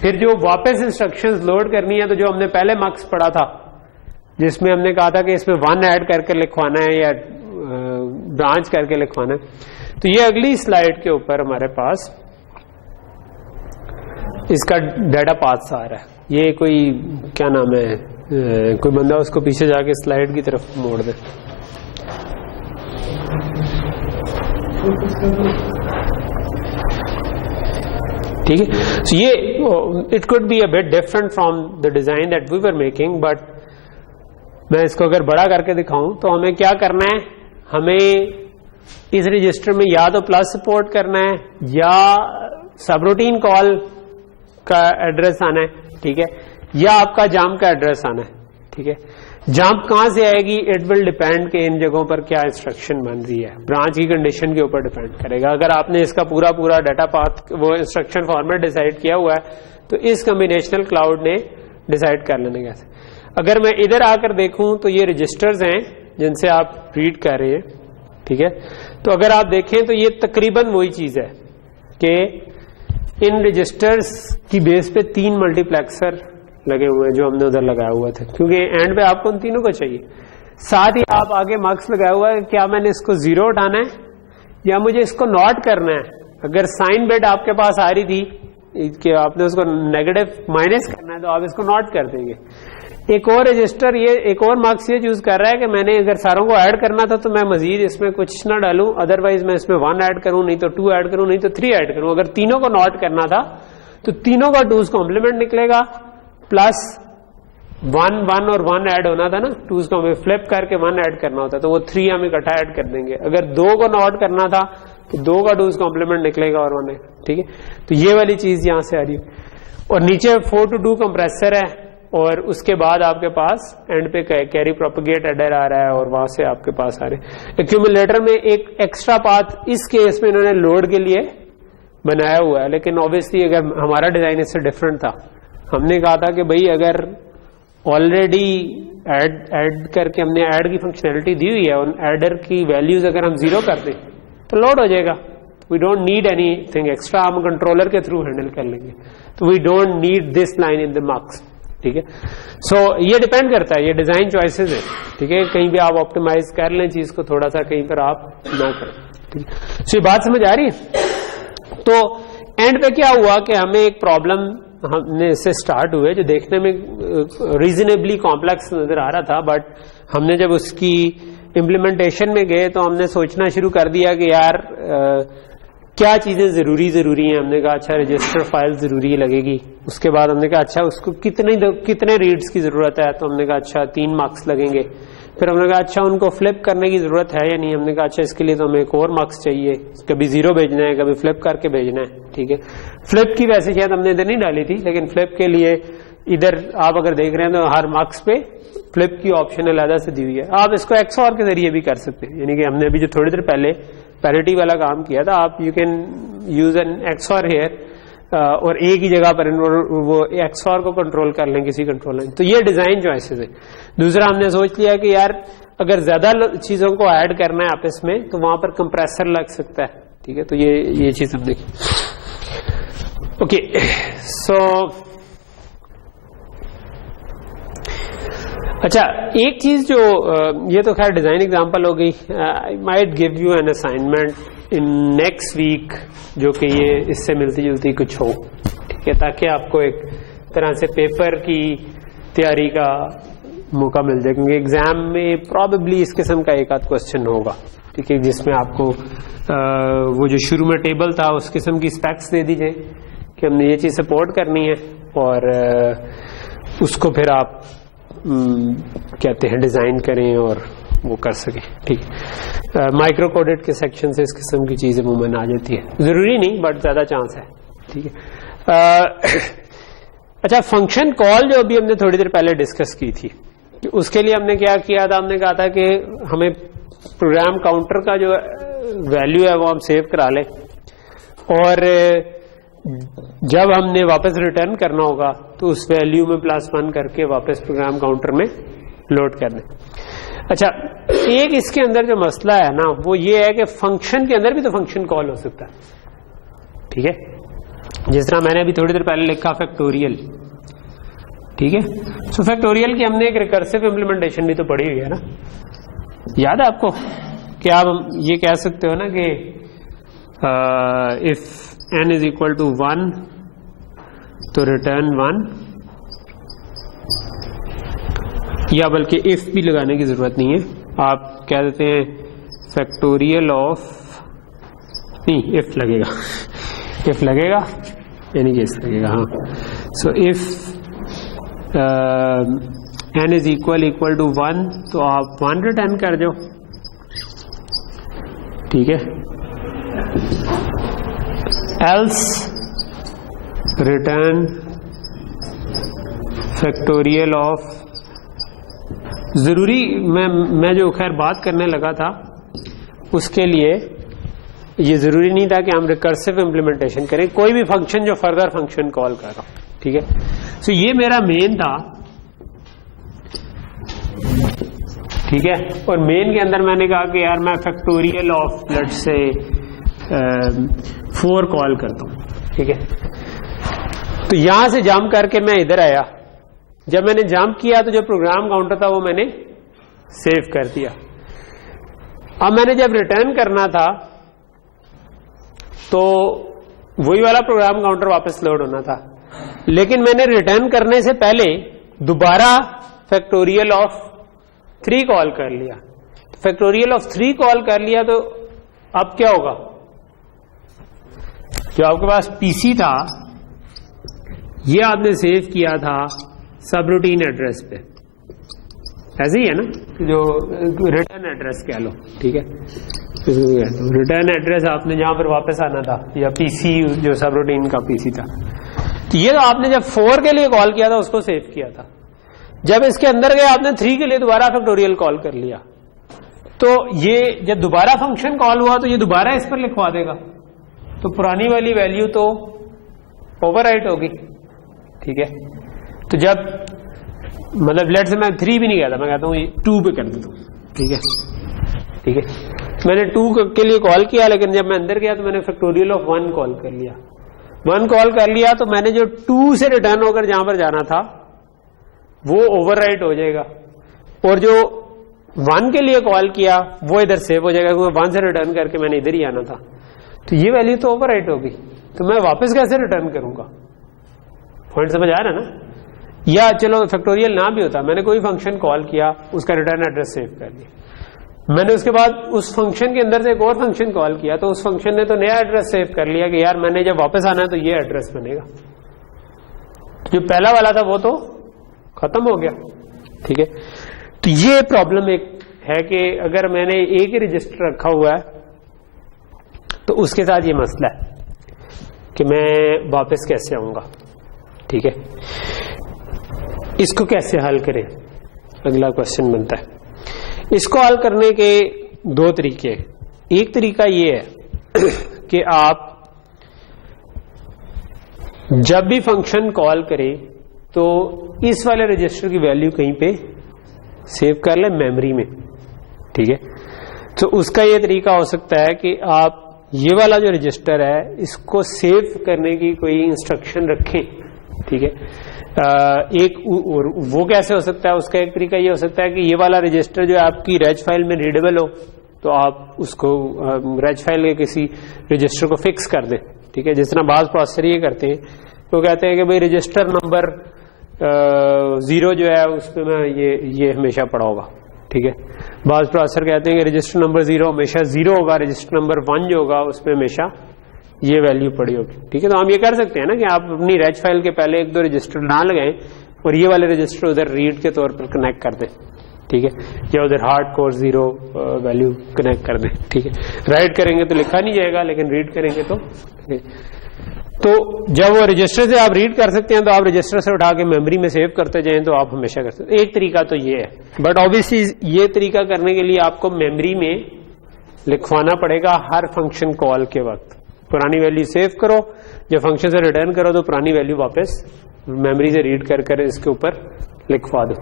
फिर जो वापस इंस्ट्रक्शंस लोड करनी है, तो जो हमने पहले मक्स पढ़ा था जिसमें हमने कहा था कि इसमें 1 ऐड करके लिखवाना है या ब्रांच करके लिखवाना है, तो ये अगली स्लाइड के ऊपर हमारे पास इसका डाटा पाथ आ रहा है। ये कोई क्या नाम है, कोई बंदा उसको पीछे जाके स्लाइड की तरफ मोड़ दे। ठीक है, so ये it could be a bit different from the design that we were making, but मैं इसको अगर बड़ा करके दिखाऊं तो हमें क्या करना है, हमें इस रजिस्टर में या तो प्लस सपोर्ट करना है या सब रूटीन कॉल का एड्रेस आना है, ठीक है, या आपका जंप का एड्रेस आना है, ठीक है। जंप कहां से आएगी, इट विल डिपेंड कि इन जगहों पर क्या इंस्ट्रक्शन बन रही है, ब्रांच की कंडीशन के ऊपर डिपेंड करेगा। अगर आपने इसका पूरा पूरा डाटा पाथ वो इंस्ट्रक्शन फॉर्मेट डिसाइड किया हुआ है तो इस कॉम्बिनेशनल क्लाउड ने डिसाइड कर लेने कैसे। अगर मैं इधर आकर देखूं तो ये रजिस्टर्स हैं जिनसे आप रीड कर रहे हैं, ठीक है। तो अगर आप देखें तो ये तकरीबन वही चीज है कि इन रजिस्टर्स की बेस पे 3 मल्टीप्लेक्सर लगे हुए हैं जो हमने उधर लगाया हुआ था, क्योंकि एंड पे आपको उन तीनों को चाहिए। साथ ही आप आगे मार्क्स लगाया हुआ है, क्या मैंने इसको 0 उठाना है या मुझे इसको नॉट करना है। अगर साइन बिट आपके पास आ रही थी कि आपने उसको नेगेटिव माइनस करना है तो आप इसको नॉट कर देंगे। एक और रजिस्टर ये एक और मार्क्स ये चूज कर रहा है कि मैंने अगर सारों को ऐड करना था तो मैं मजीद इसमें कुछ ना डालूं, अदरवाइज मैं इसमें 1 ऐड करूं, नहीं तो 2 ऐड करूं, नहीं तो 3 ऐड करूं। अगर तीनों को नॉट करना था तो तीनों का 2's कॉम्प्लीमेंट निकलेगा, प्लस 1 और 1 ऐड होना था ना, 2's को हमें फ्लिप करके 1 ऐड करना होता, तो वो 3 हम इकट्ठा ऐड कर देंगे। अगर 2 को नॉट करना था तो 2 का 2's कॉम्प्लीमेंट निकलेगा और 1 है, ठीक है। तो ये वाली चीज यहां से आ रही है। और नीचे 4 to 2 कंप्रेसर है और उसके बाद आपके पास एंड पे कैरी प्रोपेगेट एडर आ रहा है और वहां से आपके पास आ रहे हैं। एक्यूमुलेटर में एक एक्स्ट्रा पाथ इस केस में इन्होंने लोड के लिए बनाया हुआ है, लेकिन ऑब्वियसली अगर हमारा डिजाइन इससे डिफरेंट था, हमने कहा था कि भाई अगर ऑलरेडी ऐड करके हमने ऐड की फंक्शनैलिटी दी हुई है और एडर की वैल्यूज अगर हम 0 कर दें तो लोड हो जाएगा। We don't need anything extra, हम कंट्रोलर के थ्रू हैंडल कर लेंगे, तो we don't need this line in the mux, ठीक है। सो ये डिपेंड करता है, ये डिजाइन चॉइसेस है, ठीक है। कहीं भी आप ऑप्टिमाइज कर लें चीज को थोड़ा सा, कहीं पर आप ना करें, ठीक है। सो ये बात समझ आ रही है। तो एंड पे क्या हुआ कि हमें एक प्रॉब्लम हमने इससे स्टार्ट हुए जो देखने में रीजनेबली कॉम्प्लेक्स नजर आ रहा था, बट हमने जब उसकी इम्प्लीमेंटेशन में गए तो हमने सोचना शुरू कर दिया कि यार क्या चीजें जरूरी हैं। हमने कहा अच्छा रजिस्टर फाइल जरूरी लगेगी, उसके बाद हमने कहा अच्छा उसको कितने रीड्स की जरूरत है, तो हमने कहा अच्छा 3 मार्क्स लगेंगे। फिर हमने कहा अच्छा उनको फ्लिप करने की जरूरत है या नहीं, हमने कहा अच्छा इसके लिए तो हमें एक और मार्क्स चाहिए, कभी 0 भेजना है कभी फ्लिप करके भेजना है, ठीक है। फ्लिप की वैसे शायद हमने इधर नहीं डाली थी, लेकिन फ्लिप के लिए इधर आप अगर देख रहे हैं तो हर मार्क्स पे फ्लिप की ऑप्शन अलग से दी हुई है। आप इसको XOR के जरिए भी कर सकते हैं, यानी कि हमने अभी जो थोड़ी देर पहले पैरिटी वाला काम किया था, आप you can use an XOR here और एक ही जगह पर वो XOR को कंट्रोल कर लें किसी कंट्रोलर। तो ये डिजाइन चॉइसेस है। दूसरा हमने सोच लिया कि यार अगर ज्यादा चीजों को ऐड करना है आपस में तो वहां पर कंप्रेसर लग सकता है, ठीक है। तो ये चीज हम देखिए। ओके सो अच्छा एक चीज जो ये तो खैर डिजाइन एग्जांपल हो गई, I might give you an assignment in next week जो कि ये इससे मिलती जुलती कुछ हो, ठीक है, ताकि आपको एक तरह से पेपर की तैयारी का मौका मिल जाए, क्योंकि एग्जाम में प्रॉबेबली इस किस्म का एक आध क्वेश्चन होगा, ठीक है, जिसमें आपको वो जो शुरू में टेबल था उस किस्म की स्पेक्स दे दीजिए कि हमने ये चीज सपोर्ट करनी है और उसको फिर आप कहते हैं डिजाइन करें और वो कर सकें, ठीक है। माइक्रो कोडेड के सेक्शन से इस किस्म की चीजें अमूमन आ जाती है, जरूरी नहीं बट ज्यादा चांस है, ठीक है। अच्छा फंक्शन कॉल जो अभी हमने थोड़ी देर पहले डिस्कस की थी, उसके लिए हमने क्या किया था, हमने कहा था कि हमें प्रोग्राम काउंटर का जो वैल्यू है वो हम सेव करा लें और जब हमने वापस रिटर्न करना होगा तो उस वैल्यू में +1 करके वापस प्रोग्राम काउंटर में लोड कर दें। अच्छा एक इसके अंदर जो मसला है ना वो ये है कि फंक्शन के अंदर भी तो फंक्शन कॉल हो सकता है, ठीक है, जिस तरह मैंने अभी थोड़ी देर पहले लिखा फैक्टोरियल, ठीक है। सो फैक्टोरियल की हमने एक रिकर्सिव इम्प्लीमेंटेशन भी तो पढ़ी हुई है ना, याद है आपको कि आप ये कह सकते हो ना कि if n is equal to 1 तो रिटर्न 1, या बल्कि इफ भी लगाने की जरूरत नहीं है, आप कह देते हैं फैक्टोरियल ऑफ, नहीं इफ लगेगा, इफ लगेगा यानी कि इस लगेगा, हाँ। So if n is equal to 1 तो आप 1 रिटर्न कर दो, ठीक है। एल्स रिटर्न फैक्टोरियल ऑफ, जरूरी मैं जो खैर बात करने लगा था उसके लिए ये जरूरी नहीं था कि हम रिकर्सिव इम्प्लीमेंटेशन करें, कोई भी फंक्शन जो फर्दर फंक्शन कॉल कर रहा हूं, ठीक है। सो ये मेरा मेन था, ठीक है, और मेन के अंदर मैंने कहा कि यार मैं factorial of let's say 4 call करता हूं, ठीक है। तो यहां से जंप करके मैं इधर आया, जब मैंने जंप किया तो जो प्रोग्राम काउंटर था वो मैंने सेव कर दिया। अब मैंने जब रिटर्न करना था तो वही वाला प्रोग्राम काउंटर वापस लोड होना था, लेकिन मैंने रिटर्न करने से पहले दोबारा फैक्टोरियल ऑफ 3 कॉल कर लिया। फैक्टोरियल ऑफ 3 कॉल कर लिया तो अब क्या होगा, जो आपके पास पीसी था ये आपने सेव किया था सबरूटीन एड्रेस पे, ऐसे ही है ना, जो रिटर्न एड्रेस कह लो, ठीक है, रिटर्न एड्रेस आपने जहां पर वापस आना था, या पीसी जो सबरूटीन का पीसी था, तो ये तो आपने जब 4 के लिए कॉल किया था उसको सेव किया था। जब इसके अंदर गए आपने 3 के लिए दोबारा फैक्टोरियल कॉल कर लिया, तो ये जब दोबारा फंक्शन कॉल हुआ तो ये दोबारा इस पर लिखवा देगा, तो पुरानी वाली वैल्यू तो ओवरराइट होगी, ठीक है। तो जब मतलब लेट से मैं 3 भी नहीं कहता, मैं कहता हूँ 2 पे कर देता हूँ, ठीक है, ठीक है। मैंने 2 के लिए कॉल किया, लेकिन जब मैं अंदर गया तो मैंने फैक्टोरियल ऑफ 1 कॉल कर लिया। 1 कॉल कर लिया तो मैंने जो 2 से रिटर्न होकर जहां पर जाना था वो ओवरराइट हो जाएगा, और जो 1 के लिए कॉल किया वो इधर सेव हो जाएगा, क्योंकि 1 से रिटर्न करके मैंने इधर ही आना था। तो ये वैल्यू तो ओवरराइट होगी, तो मैं वापस कैसे रिटर्न करूंगा, पॉइंट समझ आ रहा है ना। या चलो फैक्टोरियल ना भी होता, मैंने कोई फंक्शन कॉल किया, उसका रिटर्न एड्रेस सेव कर लिया, मैंने उसके बाद उस फंक्शन के अंदर से एक और फंक्शन कॉल किया, तो उस फंक्शन ने तो नया एड्रेस सेव कर लिया कि यार मैंने जब वापस आना है तो ये एड्रेस बनेगा, जो पहला वाला था वो तो खत्म हो गया, ठीक है। तो ये प्रॉब्लम एक है कि अगर मैंने एक ही रजिस्टर रखा हुआ है तो उसके साथ ये मसला है कि मैं वापस कैसे आऊंगा। ठीक है, इसको कैसे हल करें, अगला क्वेश्चन बनता है। इसको हल करने के दो तरीके। एक तरीका ये है कि आप जब भी फंक्शन कॉल करें तो इस वाले रजिस्टर की वैल्यू कहीं पे सेव कर लें मेमोरी में। ठीक है, तो उसका ये तरीका हो सकता है कि आप ये वाला जो रजिस्टर है इसको सेव करने की कोई इंस्ट्रक्शन रखें। ठीक है, एक और वो कैसे हो सकता है, उसका एक तरीका ये हो सकता है कि ये वाला रजिस्टर जो आपकी रेज फाइल में रीडेबल हो तो आप उसको रेज फाइल के किसी रजिस्टर को फिक्स कर दें। ठीक है, जिस तरह बाज प्रोसेसर ये करते हैं, वो कहते हैं कि भाई रजिस्टर नंबर 0 जो है उस पर मैं ये हमेशा पड़ा होगा। ठीक है, बाज प्रोसेसर कहते हैं कि रजिस्टर नंबर 0 हमेशा 0 होगा, रजिस्टर नंबर 1 जो होगा उस पर हमेशा ये वैल्यू पड़ी होगी। ठीक है, तो हम ये कर सकते हैं ना कि आप अपनी रेज फाइल के पहले एक दो रजिस्टर ना लगाएं और ये वाले रजिस्टर उधर रीड के तौर पर कनेक्ट कर दें। ठीक है, या उधर हार्ड कोर 0 वैल्यू कनेक्ट कर दें। ठीक है, राइट करेंगे तो लिखा नहीं जाएगा, लेकिन रीड करेंगे तो जब वो रजिस्टर से आप रीड कर सकते हैं तो आप रजिस्टर से उठा के मेमोरी में सेव करते जाएं तो आप हमेशा कर सकते हैं। एक तरीका तो ये है, बट ऑब्वियसली ये तरीका करने के लिए आपको मेमोरी में लिखवाना पड़ेगा हर फंक्शन कॉल के वक्त। पुरानी वैल्यू सेव करो, जब फंक्शन से रिटर्न करो तो पुरानी वैल्यू वापस मेमोरी से रीड कर इसके ऊपर लिखवा दो।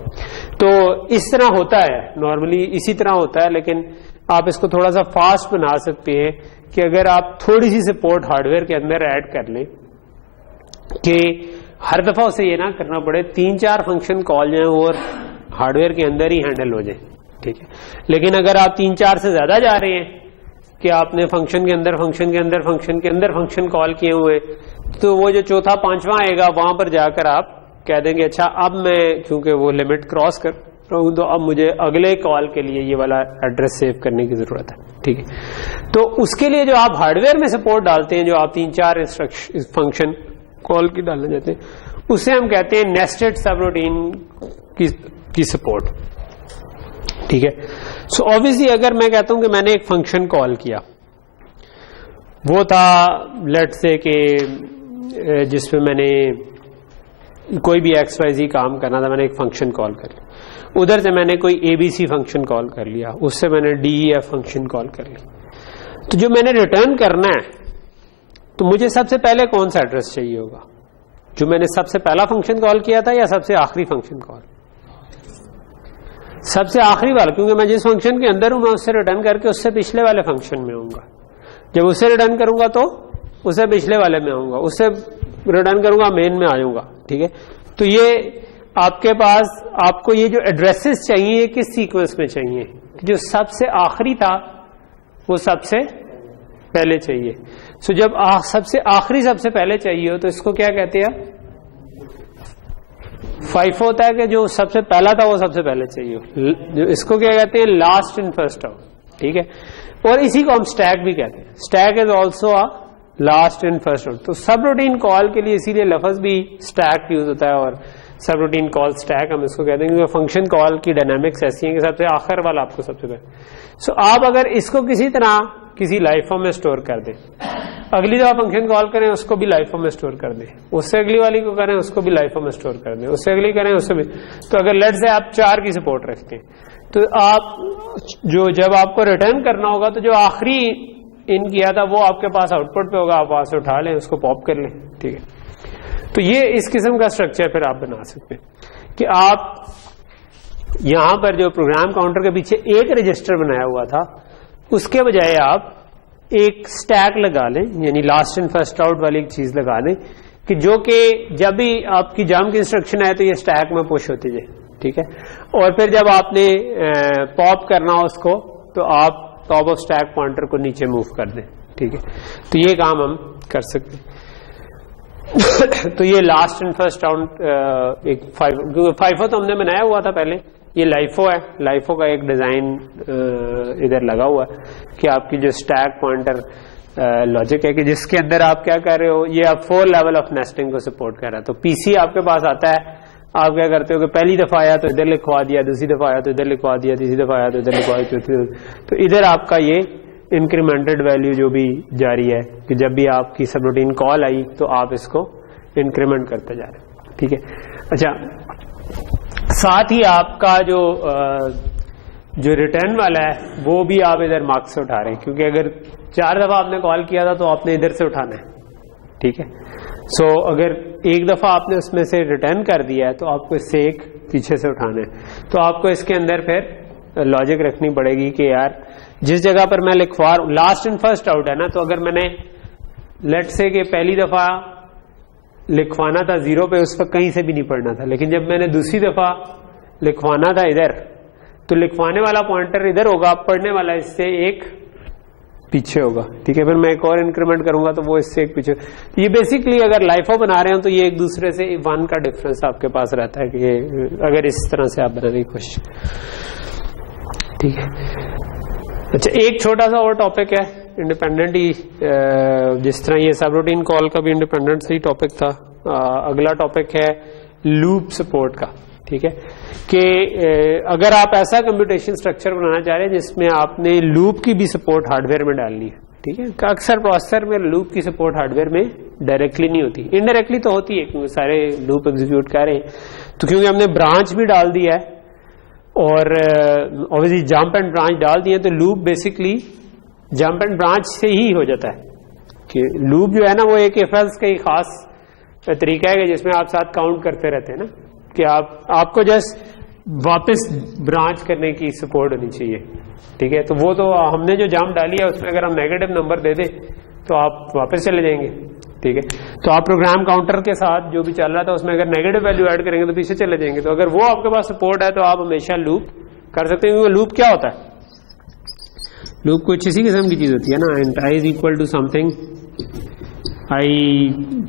तो इस तरह होता है, नॉर्मली इसी तरह होता है, लेकिन आप इसको थोड़ा सा फास्ट बना सकते हैं कि अगर आप थोड़ी सी सपोर्ट हार्डवेयर के अंदर ऐड कर लें कि हर दफा उसे ये ना करना पड़े 3-4 फंक्शन कॉल जाए और हार्डवेयर के अंदर ही हैंडल हो जाए। ठीक है, लेकिन अगर आप 3-4 से ज्यादा जा रहे हैं कि आपने फंक्शन के अंदर फंक्शन कॉल किए हुए, तो वो जो चौथा पांचवा आएगा वहां पर जाकर आप कह देंगे अच्छा अब मैं क्योंकि वो लिमिट क्रॉस कर रहा हूं तो अब मुझे अगले कॉल के लिए ये वाला एड्रेस सेव करने की जरूरत है। ठीक है, तो उसके लिए जो आप हार्डवेयर में सपोर्ट डालते हैं, जो आप 3-4 इंस्ट्रक्शन फंक्शन कॉल की डालने जाते हैं, उसे हम कहते हैं नेस्टेड सबरूटीन की सपोर्ट। ठीक है, सो ऑब्वियसली अगर मैं कहता हूं कि मैंने एक फंक्शन कॉल किया, वो था लेट से कि जिसमें मैंने कोई भी XYZ काम करना था, मैंने एक फंक्शन कॉल कर लिया, उधर से मैंने कोई ABC फंक्शन कॉल कर लिया, उससे मैंने DEF फंक्शन कॉल कर लिया। तो जो मैंने रिटर्न करना है तो मुझे सबसे पहले कौन सा एड्रेस चाहिए होगा, जो मैंने सबसे पहला फंक्शन कॉल किया था या सबसे आखिरी फंक्शन कॉल? सबसे आखिरी वाला, क्योंकि मैं जिस फंक्शन के अंदर हूं मैं उससे रिटर्न करके उससे पिछले वाले फंक्शन में आऊंगा। जब उससे रिटर्न करूंगा तो उससे पिछले वाले में आऊंगा, उससे रिटर्न करूंगा मेन में आ जाऊंगा। ठीक है, तो ये आपके पास आपको ये जो एड्रेसेस चाहिए किस सीक्वेंस में चाहिए, जो सबसे आखिरी था वो सबसे पहले चाहिए। सो जब सबसे आखिरी सबसे पहले चाहिए हो तो इसको क्या कहते हैं, FIFO होता है कि जो सबसे पहला था वो सबसे पहले चाहिए, जो इसको क्या कहते हैं लास्ट इन फर्स्ट आउट। ठीक है, और इसी को हम स्टैक भी कहते हैं, stack is also a last in first out. तो सब रूटीन कॉल के लिए इसीलिए लफ्ज भी स्टैक यूज होता है और सब रूटीन कॉल स्टैक हम इसको कहते हैं, क्योंकि फंक्शन कॉल की डायनामिक्स ऐसी है कि सबसे आखिर वाला आपको सबसे पहले। सो आप अगर इसको किसी तरह किसी लाइफ फॉर्म में स्टोर कर दें, अगली दफा फंक्शन कॉल करें उसको भी लाइफ फॉर्म में स्टोर कर दें, उससे अगली वाली को करें उसको भी लाइफ फॉर्म में स्टोर कर दें, उससे अगली करें उससे भी। तो अगर लेट से आप 4 की सपोर्ट रखते हैं तो आप जो जब आपको रिटर्न करना होगा तो जो आखिरी इन किया था वो आपके पास आउटपुट पे होगा, आप वहां से उठा लें, उसको पॉप कर लें। ठीक है, तो ये इस किस्म का स्ट्रक्चर फिर आप बना सकते हैं कि आप यहां पर जो प्रोग्राम काउंटर के पीछे एक रजिस्टर बनाया हुआ था उसके बजाय आप एक स्टैक लगा लें, यानी लास्ट इन फर्स्ट आउट वाली एक चीज लगा लें कि जो कि जब भी आपकी जंप की इंस्ट्रक्शन आए तो ये स्टैक में पुश होती जाए। ठीक है, और फिर जब आपने पॉप करना हो उसको तो आप टॉप ऑफ स्टैक पॉइंटर को नीचे मूव कर दें। ठीक है, तो ये काम हम कर सकते हैं। तो ये लास्ट एंड फर्स्ट आउट एक FIFO तो हमने बनाया हुआ था पहले, ये LIFO है, LIFO का एक डिजाइन इधर लगा हुआ है कि आपकी जो स्टैक पॉइंटर लॉजिक है कि जिसके अंदर आप क्या कर रहे हो, ये आप 4 लेवल ऑफ नेस्टिंग को सपोर्ट कर रहा है। तो PC आपके पास आता है आप क्या करते हो कि पहली दफा आया तो इधर लिखवा दिया, दूसरी दफा आया तो इधर लिखवा दिया, तीसरी दफा आया तो इधर लिखवा दिया, चौथी दफा। तो इधर आपका ये इंक्रीमेंटेड वैल्यू जो भी जारी है कि जब भी आपकी सबरूटीन कॉल आई तो आप इसको इंक्रीमेंट करते जा रहे हैं, ठीक है। अच्छा, साथ ही आपका जो रिटर्न वाला है वो भी आप इधर मार्क्स से उठा रहे हैं, क्योंकि अगर 4 दफा आपने कॉल किया था तो आपने इधर से उठाना है, ठीक है। सो अगर एक दफा आपने उसमें से रिटर्न कर दिया है तो आपको इससे एक पीछे से उठाना है। तो आपको इसके अंदर फिर लॉजिक रखनी पड़ेगी कि यार जिस जगह पर मैं लिखवा, लास्ट इन फर्स्ट आउट है ना, तो अगर मैंने लेट से कि पहली दफा लिखवाना था 0 पे, उस पर कहीं से भी नहीं पढ़ना था, लेकिन जब मैंने दूसरी दफा लिखवाना था इधर, तो लिखवाने वाला पॉइंटर इधर होगा, पढ़ने वाला इससे एक पीछे होगा, ठीक है। फिर मैं एक और इंक्रीमेंट करूंगा तो वो इससे एक पीछे। ये बेसिकली अगर लाइफो बना रहे हो तो ये एक दूसरे से 1 का डिफरेंस आपके पास रहता है कि अगर इस तरह से आप बनाने की कोशिश, ठीक है। अच्छा, एक छोटा सा और टॉपिक है इंडिपेंडेंट ही, जिस तरह ये सबरूटीन कॉल का भी इंडिपेंडेंट से ही टॉपिक था। अगला टॉपिक है लूप सपोर्ट का, ठीक है, कि अगर आप ऐसा कंप्यूटेशन स्ट्रक्चर बनाना चाह रहे हैं जिसमें आपने लूप की भी सपोर्ट हार्डवेयर में डालनी है, ठीक है। अक्सर प्रोसेसर में लूप की सपोर्ट हार्डवेयर में डायरेक्टली नहीं होती, इनडायरेक्टली तो होती है क्योंकि सारे लूप एग्जीक्यूट कर रहे हैं। तो क्योंकि हमने ब्रांच भी डाल दिया है और ऑब्वियसली जंप एंड ब्रांच डाल दिए, तो loop basically jump and branch से ही हो जाता है कि लूप जो है ना वो एक इफ एल्स का ही खास तरीका है जिसमें आप साथ काउंट करते रहते हैं ना, कि आपको जस्ट वापस ब्रांच करने की सपोर्ट होनी चाहिए, ठीक है। तो वो तो हमने जो जंप डाली है उसमें अगर हम नेगेटिव नंबर दे दें तो आप वापस चले जाएंगे, ठीक है। तो आप प्रोग्राम काउंटर के साथ जो भी चल रहा था उसमें अगर नेगेटिव वैल्यू ऐड करेंगे तो पीछे चले जाएंगे। तो अगर वो आपके पास सपोर्ट है तो आप हमेशा लूप कर सकते हैं, क्योंकि लूप क्या होता है, लूप कुछ इसी किस्म की चीज होती है ना, and I is equal to something, I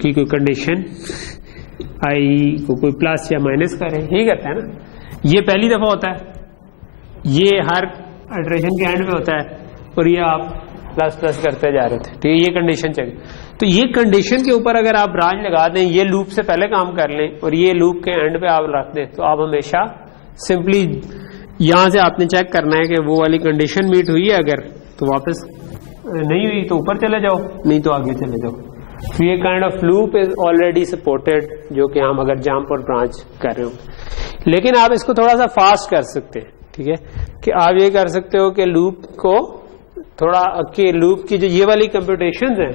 की कोई कंडीशन, आई को कोई प्लस या माइनस करे, यही करता है ना। ये पहली दफा होता है, ये हर इटरेशन के एंड में होता है, और ये आप प्लस प्लस करते जा रहे थे, ठीक है। ये कंडीशन चाहिए, तो ये कंडीशन के ऊपर अगर आप ब्रांच लगा दें, ये लूप से पहले काम कर लें और ये लूप के एंड पे आप रख दें, तो आप हमेशा सिंपली यहां से आपने चेक करना है कि वो वाली कंडीशन मीट हुई है, अगर तो वापस नहीं हुई तो ऊपर चले जाओ, नहीं तो आगे चले जाओ। तो ये kind of loop is already supported, जो कि हम अगर जंप और ब्रांच कर रहे हो। लेकिन आप इसको थोड़ा सा फास्ट कर सकते हैं, ठीक है, कि आप ये कर सकते हो कि लूप को थोड़ा, कि लूप की जो ये वाली कंप्यूटेशंस हैं,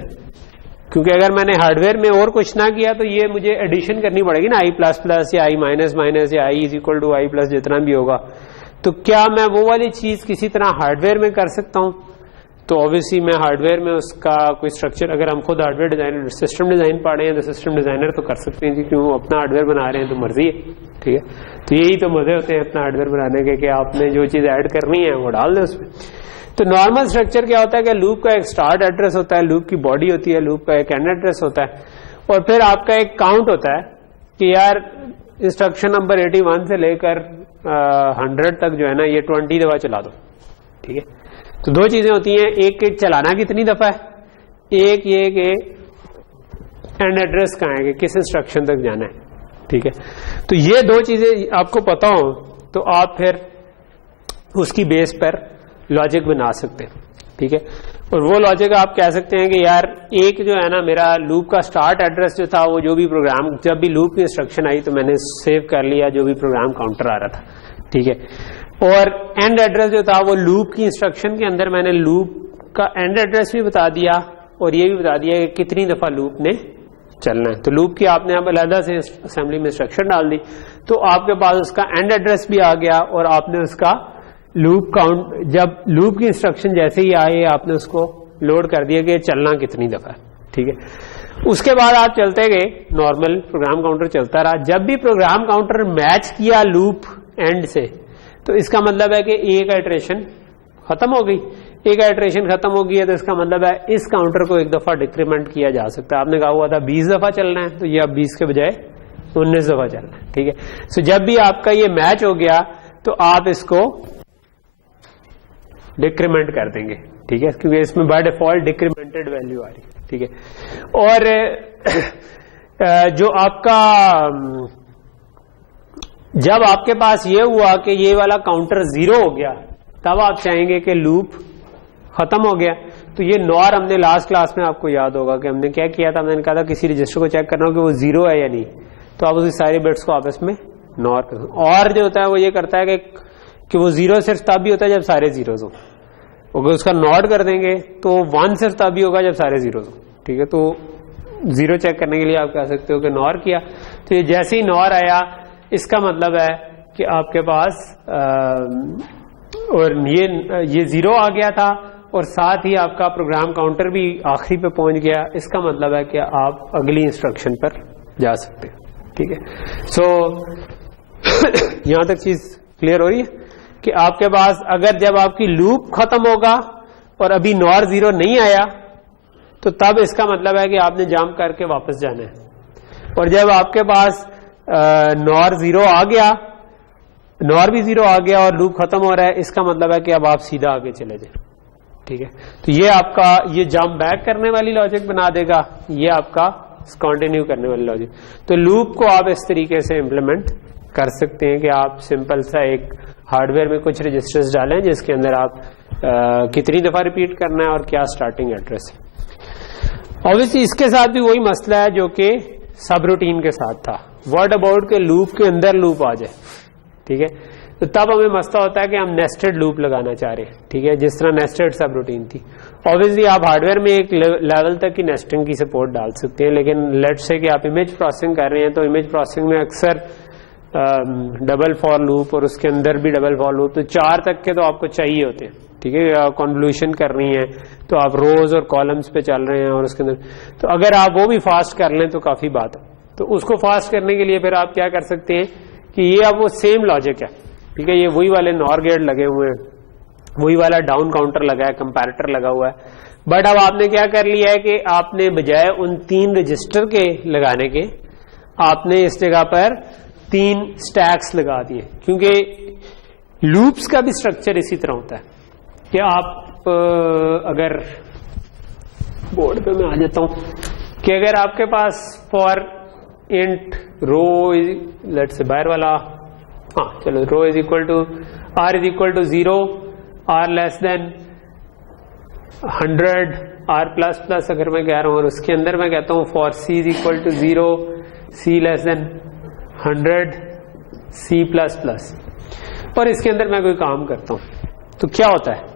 क्योंकि अगर मैंने हार्डवेयर में और कुछ ना किया तो ये मुझे एडिशन करनी पड़ेगी ना, आई प्लस प्लस या आई माइनस माइनस या I is equal to I plus, जितना भी होगा। तो क्या मैं वो वाली चीज किसी तरह हार्डवेयर में कर सकता हूं? तो ऑब्वियसली मैं हार्डवेयर में उसका कोई स्ट्रक्चर, अगर हम खुद हार्डवेयर डिजाइनर सिस्टम डिजाइन पढ़े हैं तो सिस्टम डिजाइनर तो कर सकते हैं, क्योंकि वो अपना हार्डवेयर बना रहे हैं तो मर्जी है, ठीक है। तो यही तो मजे होते हैं अपना हार्डवेयर बनाने के, कि आपने जो चीज ऐड करनी है वो डाल दें उसमें। तो नॉर्मल स्ट्रक्चर क्या होता है कि लूप का एक स्टार्ट एड्रेस होता है, लूप की बॉडी होती है, लूप का एक एंड एड्रेस होता है, और फिर आपका एक काउंट होता है कि यार इंस्ट्रक्शन नंबर 81 से लेकर 100 तक जो है ना ये 20 दफा चला दो, ठीक है। तो दो चीजें होती हैं, एक चलाना कितनी दफा है, एक ये कि एंड एड्रेस कहाँ है, कि किस इंस्ट्रक्शन तक जाना है, ठीक है। तो ये दो चीजें आपको पता हो तो आप फिर उसकी बेस पर लॉजिक बना सकते हैं, ठीक है। और वो लॉजिक आप कह सकते हैं कि यार एक जो है ना मेरा लूप का स्टार्ट एड्रेस जो था, वो जो भी प्रोग्राम, जब भी लूप की इंस्ट्रक्शन आई तो मैंने सेव कर लिया जो भी प्रोग्राम काउंटर आ रहा था, ठीक है। और एंड एड्रेस जो था वो लूप की इंस्ट्रक्शन के अंदर मैंने लूप का एंड एड्रेस भी बता दिया और ये भी बता दिया कि कितनी दफा लूप ने चलना है। तो लूप की आपने अब अलग से असेंबली में इंस्ट्रक्शन डाल दी, तो आपके पास उसका एंड एड्रेस भी आ गया और आपने उसका लूप काउंट, जब लूप की इंस्ट्रक्शन जैसे ही आए आपने उसको लोड कर दिया कि चलना कितनी दफा है, ठीक है। उसके बाद आप चलते गए, नॉर्मल प्रोग्राम काउंटर चलता रहा। जब भी प्रोग्राम काउंटर मैच किया लूप एंड से, तो इसका मतलब है कि एक आइट्रेशन खत्म हो गई। एक आइट्रेशन खत्म हो गई है तो इसका मतलब है इस काउंटर को एक दफा डिक्रीमेंट किया जा सकता है। आपने कहा हुआ था 20 दफा चलना है, तो ये अब 20 के बजाय 19 दफा चलना है, ठीक है। सो जब भी आपका ये मैच हो गया तो आप इसको डिक्रीमेंट कर देंगे, ठीक है, क्योंकि इसमें बाय डिफॉल्ट डिक्रीमेंटेड वैल्यू आ रही है, ठीक है। और जो आपका जब आपके पास ये हुआ कि ये वाला काउंटर 0 हो गया, तब आप चाहेंगे कि लूप खत्म हो गया। तो ये नॉर हमने लास्ट क्लास में आपको याद होगा कि हमने क्या किया था, मैंने कहा था किसी रजिस्टर को चेक करना हो कि वो 0 है या नहीं, तो आप उसकी सारी बिट्स को आपस में नॉर कर। और जो होता है वो ये करता है कि वो 0 सिर्फ तब भी होता है जब सारे 0s हो। अगर उसका नॉट कर देंगे तो 1 सिर्फ तब भी होगा जब सारे 0s हो। ठीक है, तो 0 चेक करने के लिए आप कह सकते हो कि नॉर किया, तो ये जैसे ही नॉर आया इसका मतलब है कि आपके पास और ये 0 आ गया था और साथ ही आपका प्रोग्राम काउंटर भी आखिरी पे पहुंच गया। इसका मतलब है कि आप अगली इंस्ट्रक्शन पर जा सकते हैं। ठीक है, सो यहां तक चीज क्लियर हो रही है कि आपके पास अगर जब आपकी लूप खत्म होगा और अभी नॉर 0 नहीं आया तो तब इसका मतलब है कि आपने जंप करके वापस जाना है, और जब आपके पास नॉर 0 आ गया, नॉर भी 0 आ गया और लूप खत्म हो रहा है, इसका मतलब है कि अब आप सीधा आगे चले जाए। ठीक है, तो ये आपका ये जंप बैक करने वाली लॉजिक बना देगा, ये आपका कंटिन्यू करने वाली लॉजिक। तो लूप को आप इस तरीके से इंप्लीमेंट कर सकते हैं कि आप सिंपल सा एक हार्डवेयर में कुछ रजिस्टर्स डालें जिसके अंदर आप कितनी दफा रिपीट करना है और क्या स्टार्टिंग एड्रेस है। ऑब्वियसली इसके साथ भी वही मसला है जो कि सब रूटीन के साथ था। व्हाट अबाउट के लूप के अंदर लूप आ जाए। ठीक है, तो तब हमें मसला होता है कि हम नेस्टेड लूप लगाना चाह रहे हैं। ठीक है, जिस तरह नेस्टेड सब रूटीन थी। ऑब्वियसली आप हार्डवेयर में एक लेवल तक की नेस्टिंग की सपोर्ट डाल सकते हैं, लेकिन लेट्स से कि आप इमेज प्रोसेसिंग कर रहे हैं तो इमेज प्रोसेसिंग में अक्सर डबल फॉर लूप और उसके अंदर भी डबल फॉर लूप, तो 4 तक के तो आपको चाहिए होते हैं। ठीक है, कॉन्वोल्यूशन करनी है तो आप रोज और कॉलम्स पे चल रहे हैं और उसके अंदर, तो अगर आप वो भी फास्ट कर लें तो काफी बात है। तो उसको फास्ट करने के लिए फिर आप क्या कर सकते हैं कि ये अब वो सेम लॉजिक है। ठीक है, ये वही वाले नॉर गेट लगे हुए हैं, वही वाला डाउन काउंटर लगा है, कंपैरेटर लगा हुआ है, बट अब आपने क्या कर लिया है कि आपने बजाय उन 3 रजिस्टर के लगाने के आपने इस जगह पर 3 स्टैक्स लगा दिए। क्योंकि लूप्स का भी स्ट्रक्चर इसी तरह होता है कि आप अगर बोर्ड पे मैं आ जाता हूं कि अगर आपके पास फॉर इंट रो लेट्स से बाहर वाला, हाँ चलो, row is equal to r is equal to 0, r less than 100, r plus plus अगर मैं कह रहा हूं, और उसके अंदर मैं कहता हूं for C is equal to 0, C less than 100, C plus plus, और इसके अंदर मैं कोई काम करता हूं तो क्या होता है,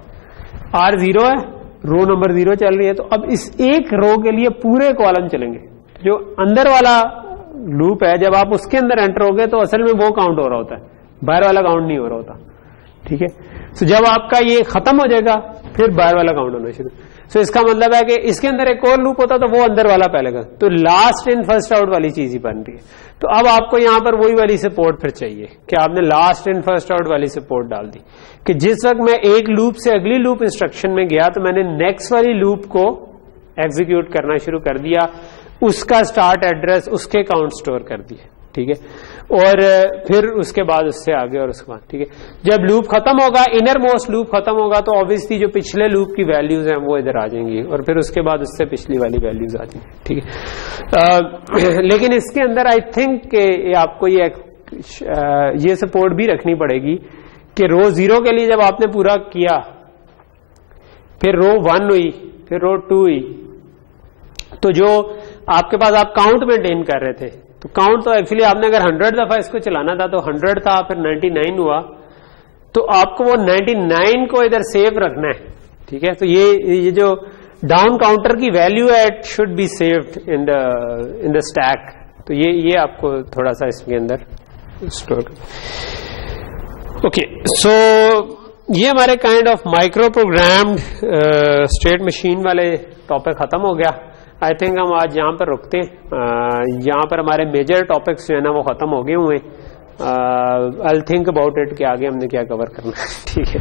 आर 0 है, रो नंबर 0 चल रही है, तो अब इस एक रो के लिए पूरे कॉलम चलेंगे। जो अंदर वाला लूप है जब आप उसके अंदर एंटर होगे तो असल में वो काउंट हो रहा होता है, बाहर वाला काउंट नहीं हो रहा होता। ठीक है, तो जब आपका ये खत्म हो जाएगा फिर बाहर वाला काउंट होना शुरू। सो इसका मतलब है कि इसके अंदर एक और लूप होता तो वो अंदर वाला पहले का, तो लास्ट इन फर्स्ट आउट वाली चीज ही बन रही है। तो अब आपको यहां पर वही वाली सपोर्ट फिर चाहिए कि आपने लास्ट इन फर्स्ट आउट वाली सपोर्ट डाल दी कि जिस वक्त मैं एक लूप से अगली लूप इंस्ट्रक्शन में गया तो मैंने नेक्स्ट वाली लूप को एग्जीक्यूट करना शुरू कर दिया, उसका स्टार्ट एड्रेस, उसके काउंट स्टोर कर दिए। ठीक है, और फिर उसके बाद उससे आगे और उसके बाद। ठीक है, जब लूप खत्म होगा, इनर मोस्ट लूप खत्म होगा तो ऑब्वियसली जो पिछले लूप की वैल्यूज हैं वो इधर आ जाएंगी और फिर उसके बाद उससे पिछली वाली वैल्यूज आ जाएंगी। ठीक है, लेकिन इसके अंदर आई थिंक आपको ये सपोर्ट भी रखनी पड़ेगी कि रो 0 के लिए जब आपने पूरा किया, फिर रो 1 हुई, फिर रो 2 हुई, तो जो आपके पास आप काउंट मेंटेन कर रहे थे, तो काउंट तो एक्चुअली आपने अगर 100 दफा इसको चलाना था तो 100 था, फिर 99 हुआ, तो आपको वो 99 को इधर सेव रखना है। ठीक है, तो ये जो डाउन काउंटर की वैल्यू है it should be saved in the stack, तो ये आपको थोड़ा सा इसके अंदर स्टोर। ओके, सो ये हमारे kind of micro programmed state machine वाले टॉपिक खत्म हो गया। आई थिंक हम आज यहाँ पर रुकते हैं, यहाँ पर हमारे मेजर टॉपिक्स जो है ना वो खत्म हो गए हुए। आई थिंक अबाउट इट कि आगे हमने क्या कवर करना है। ठीक है।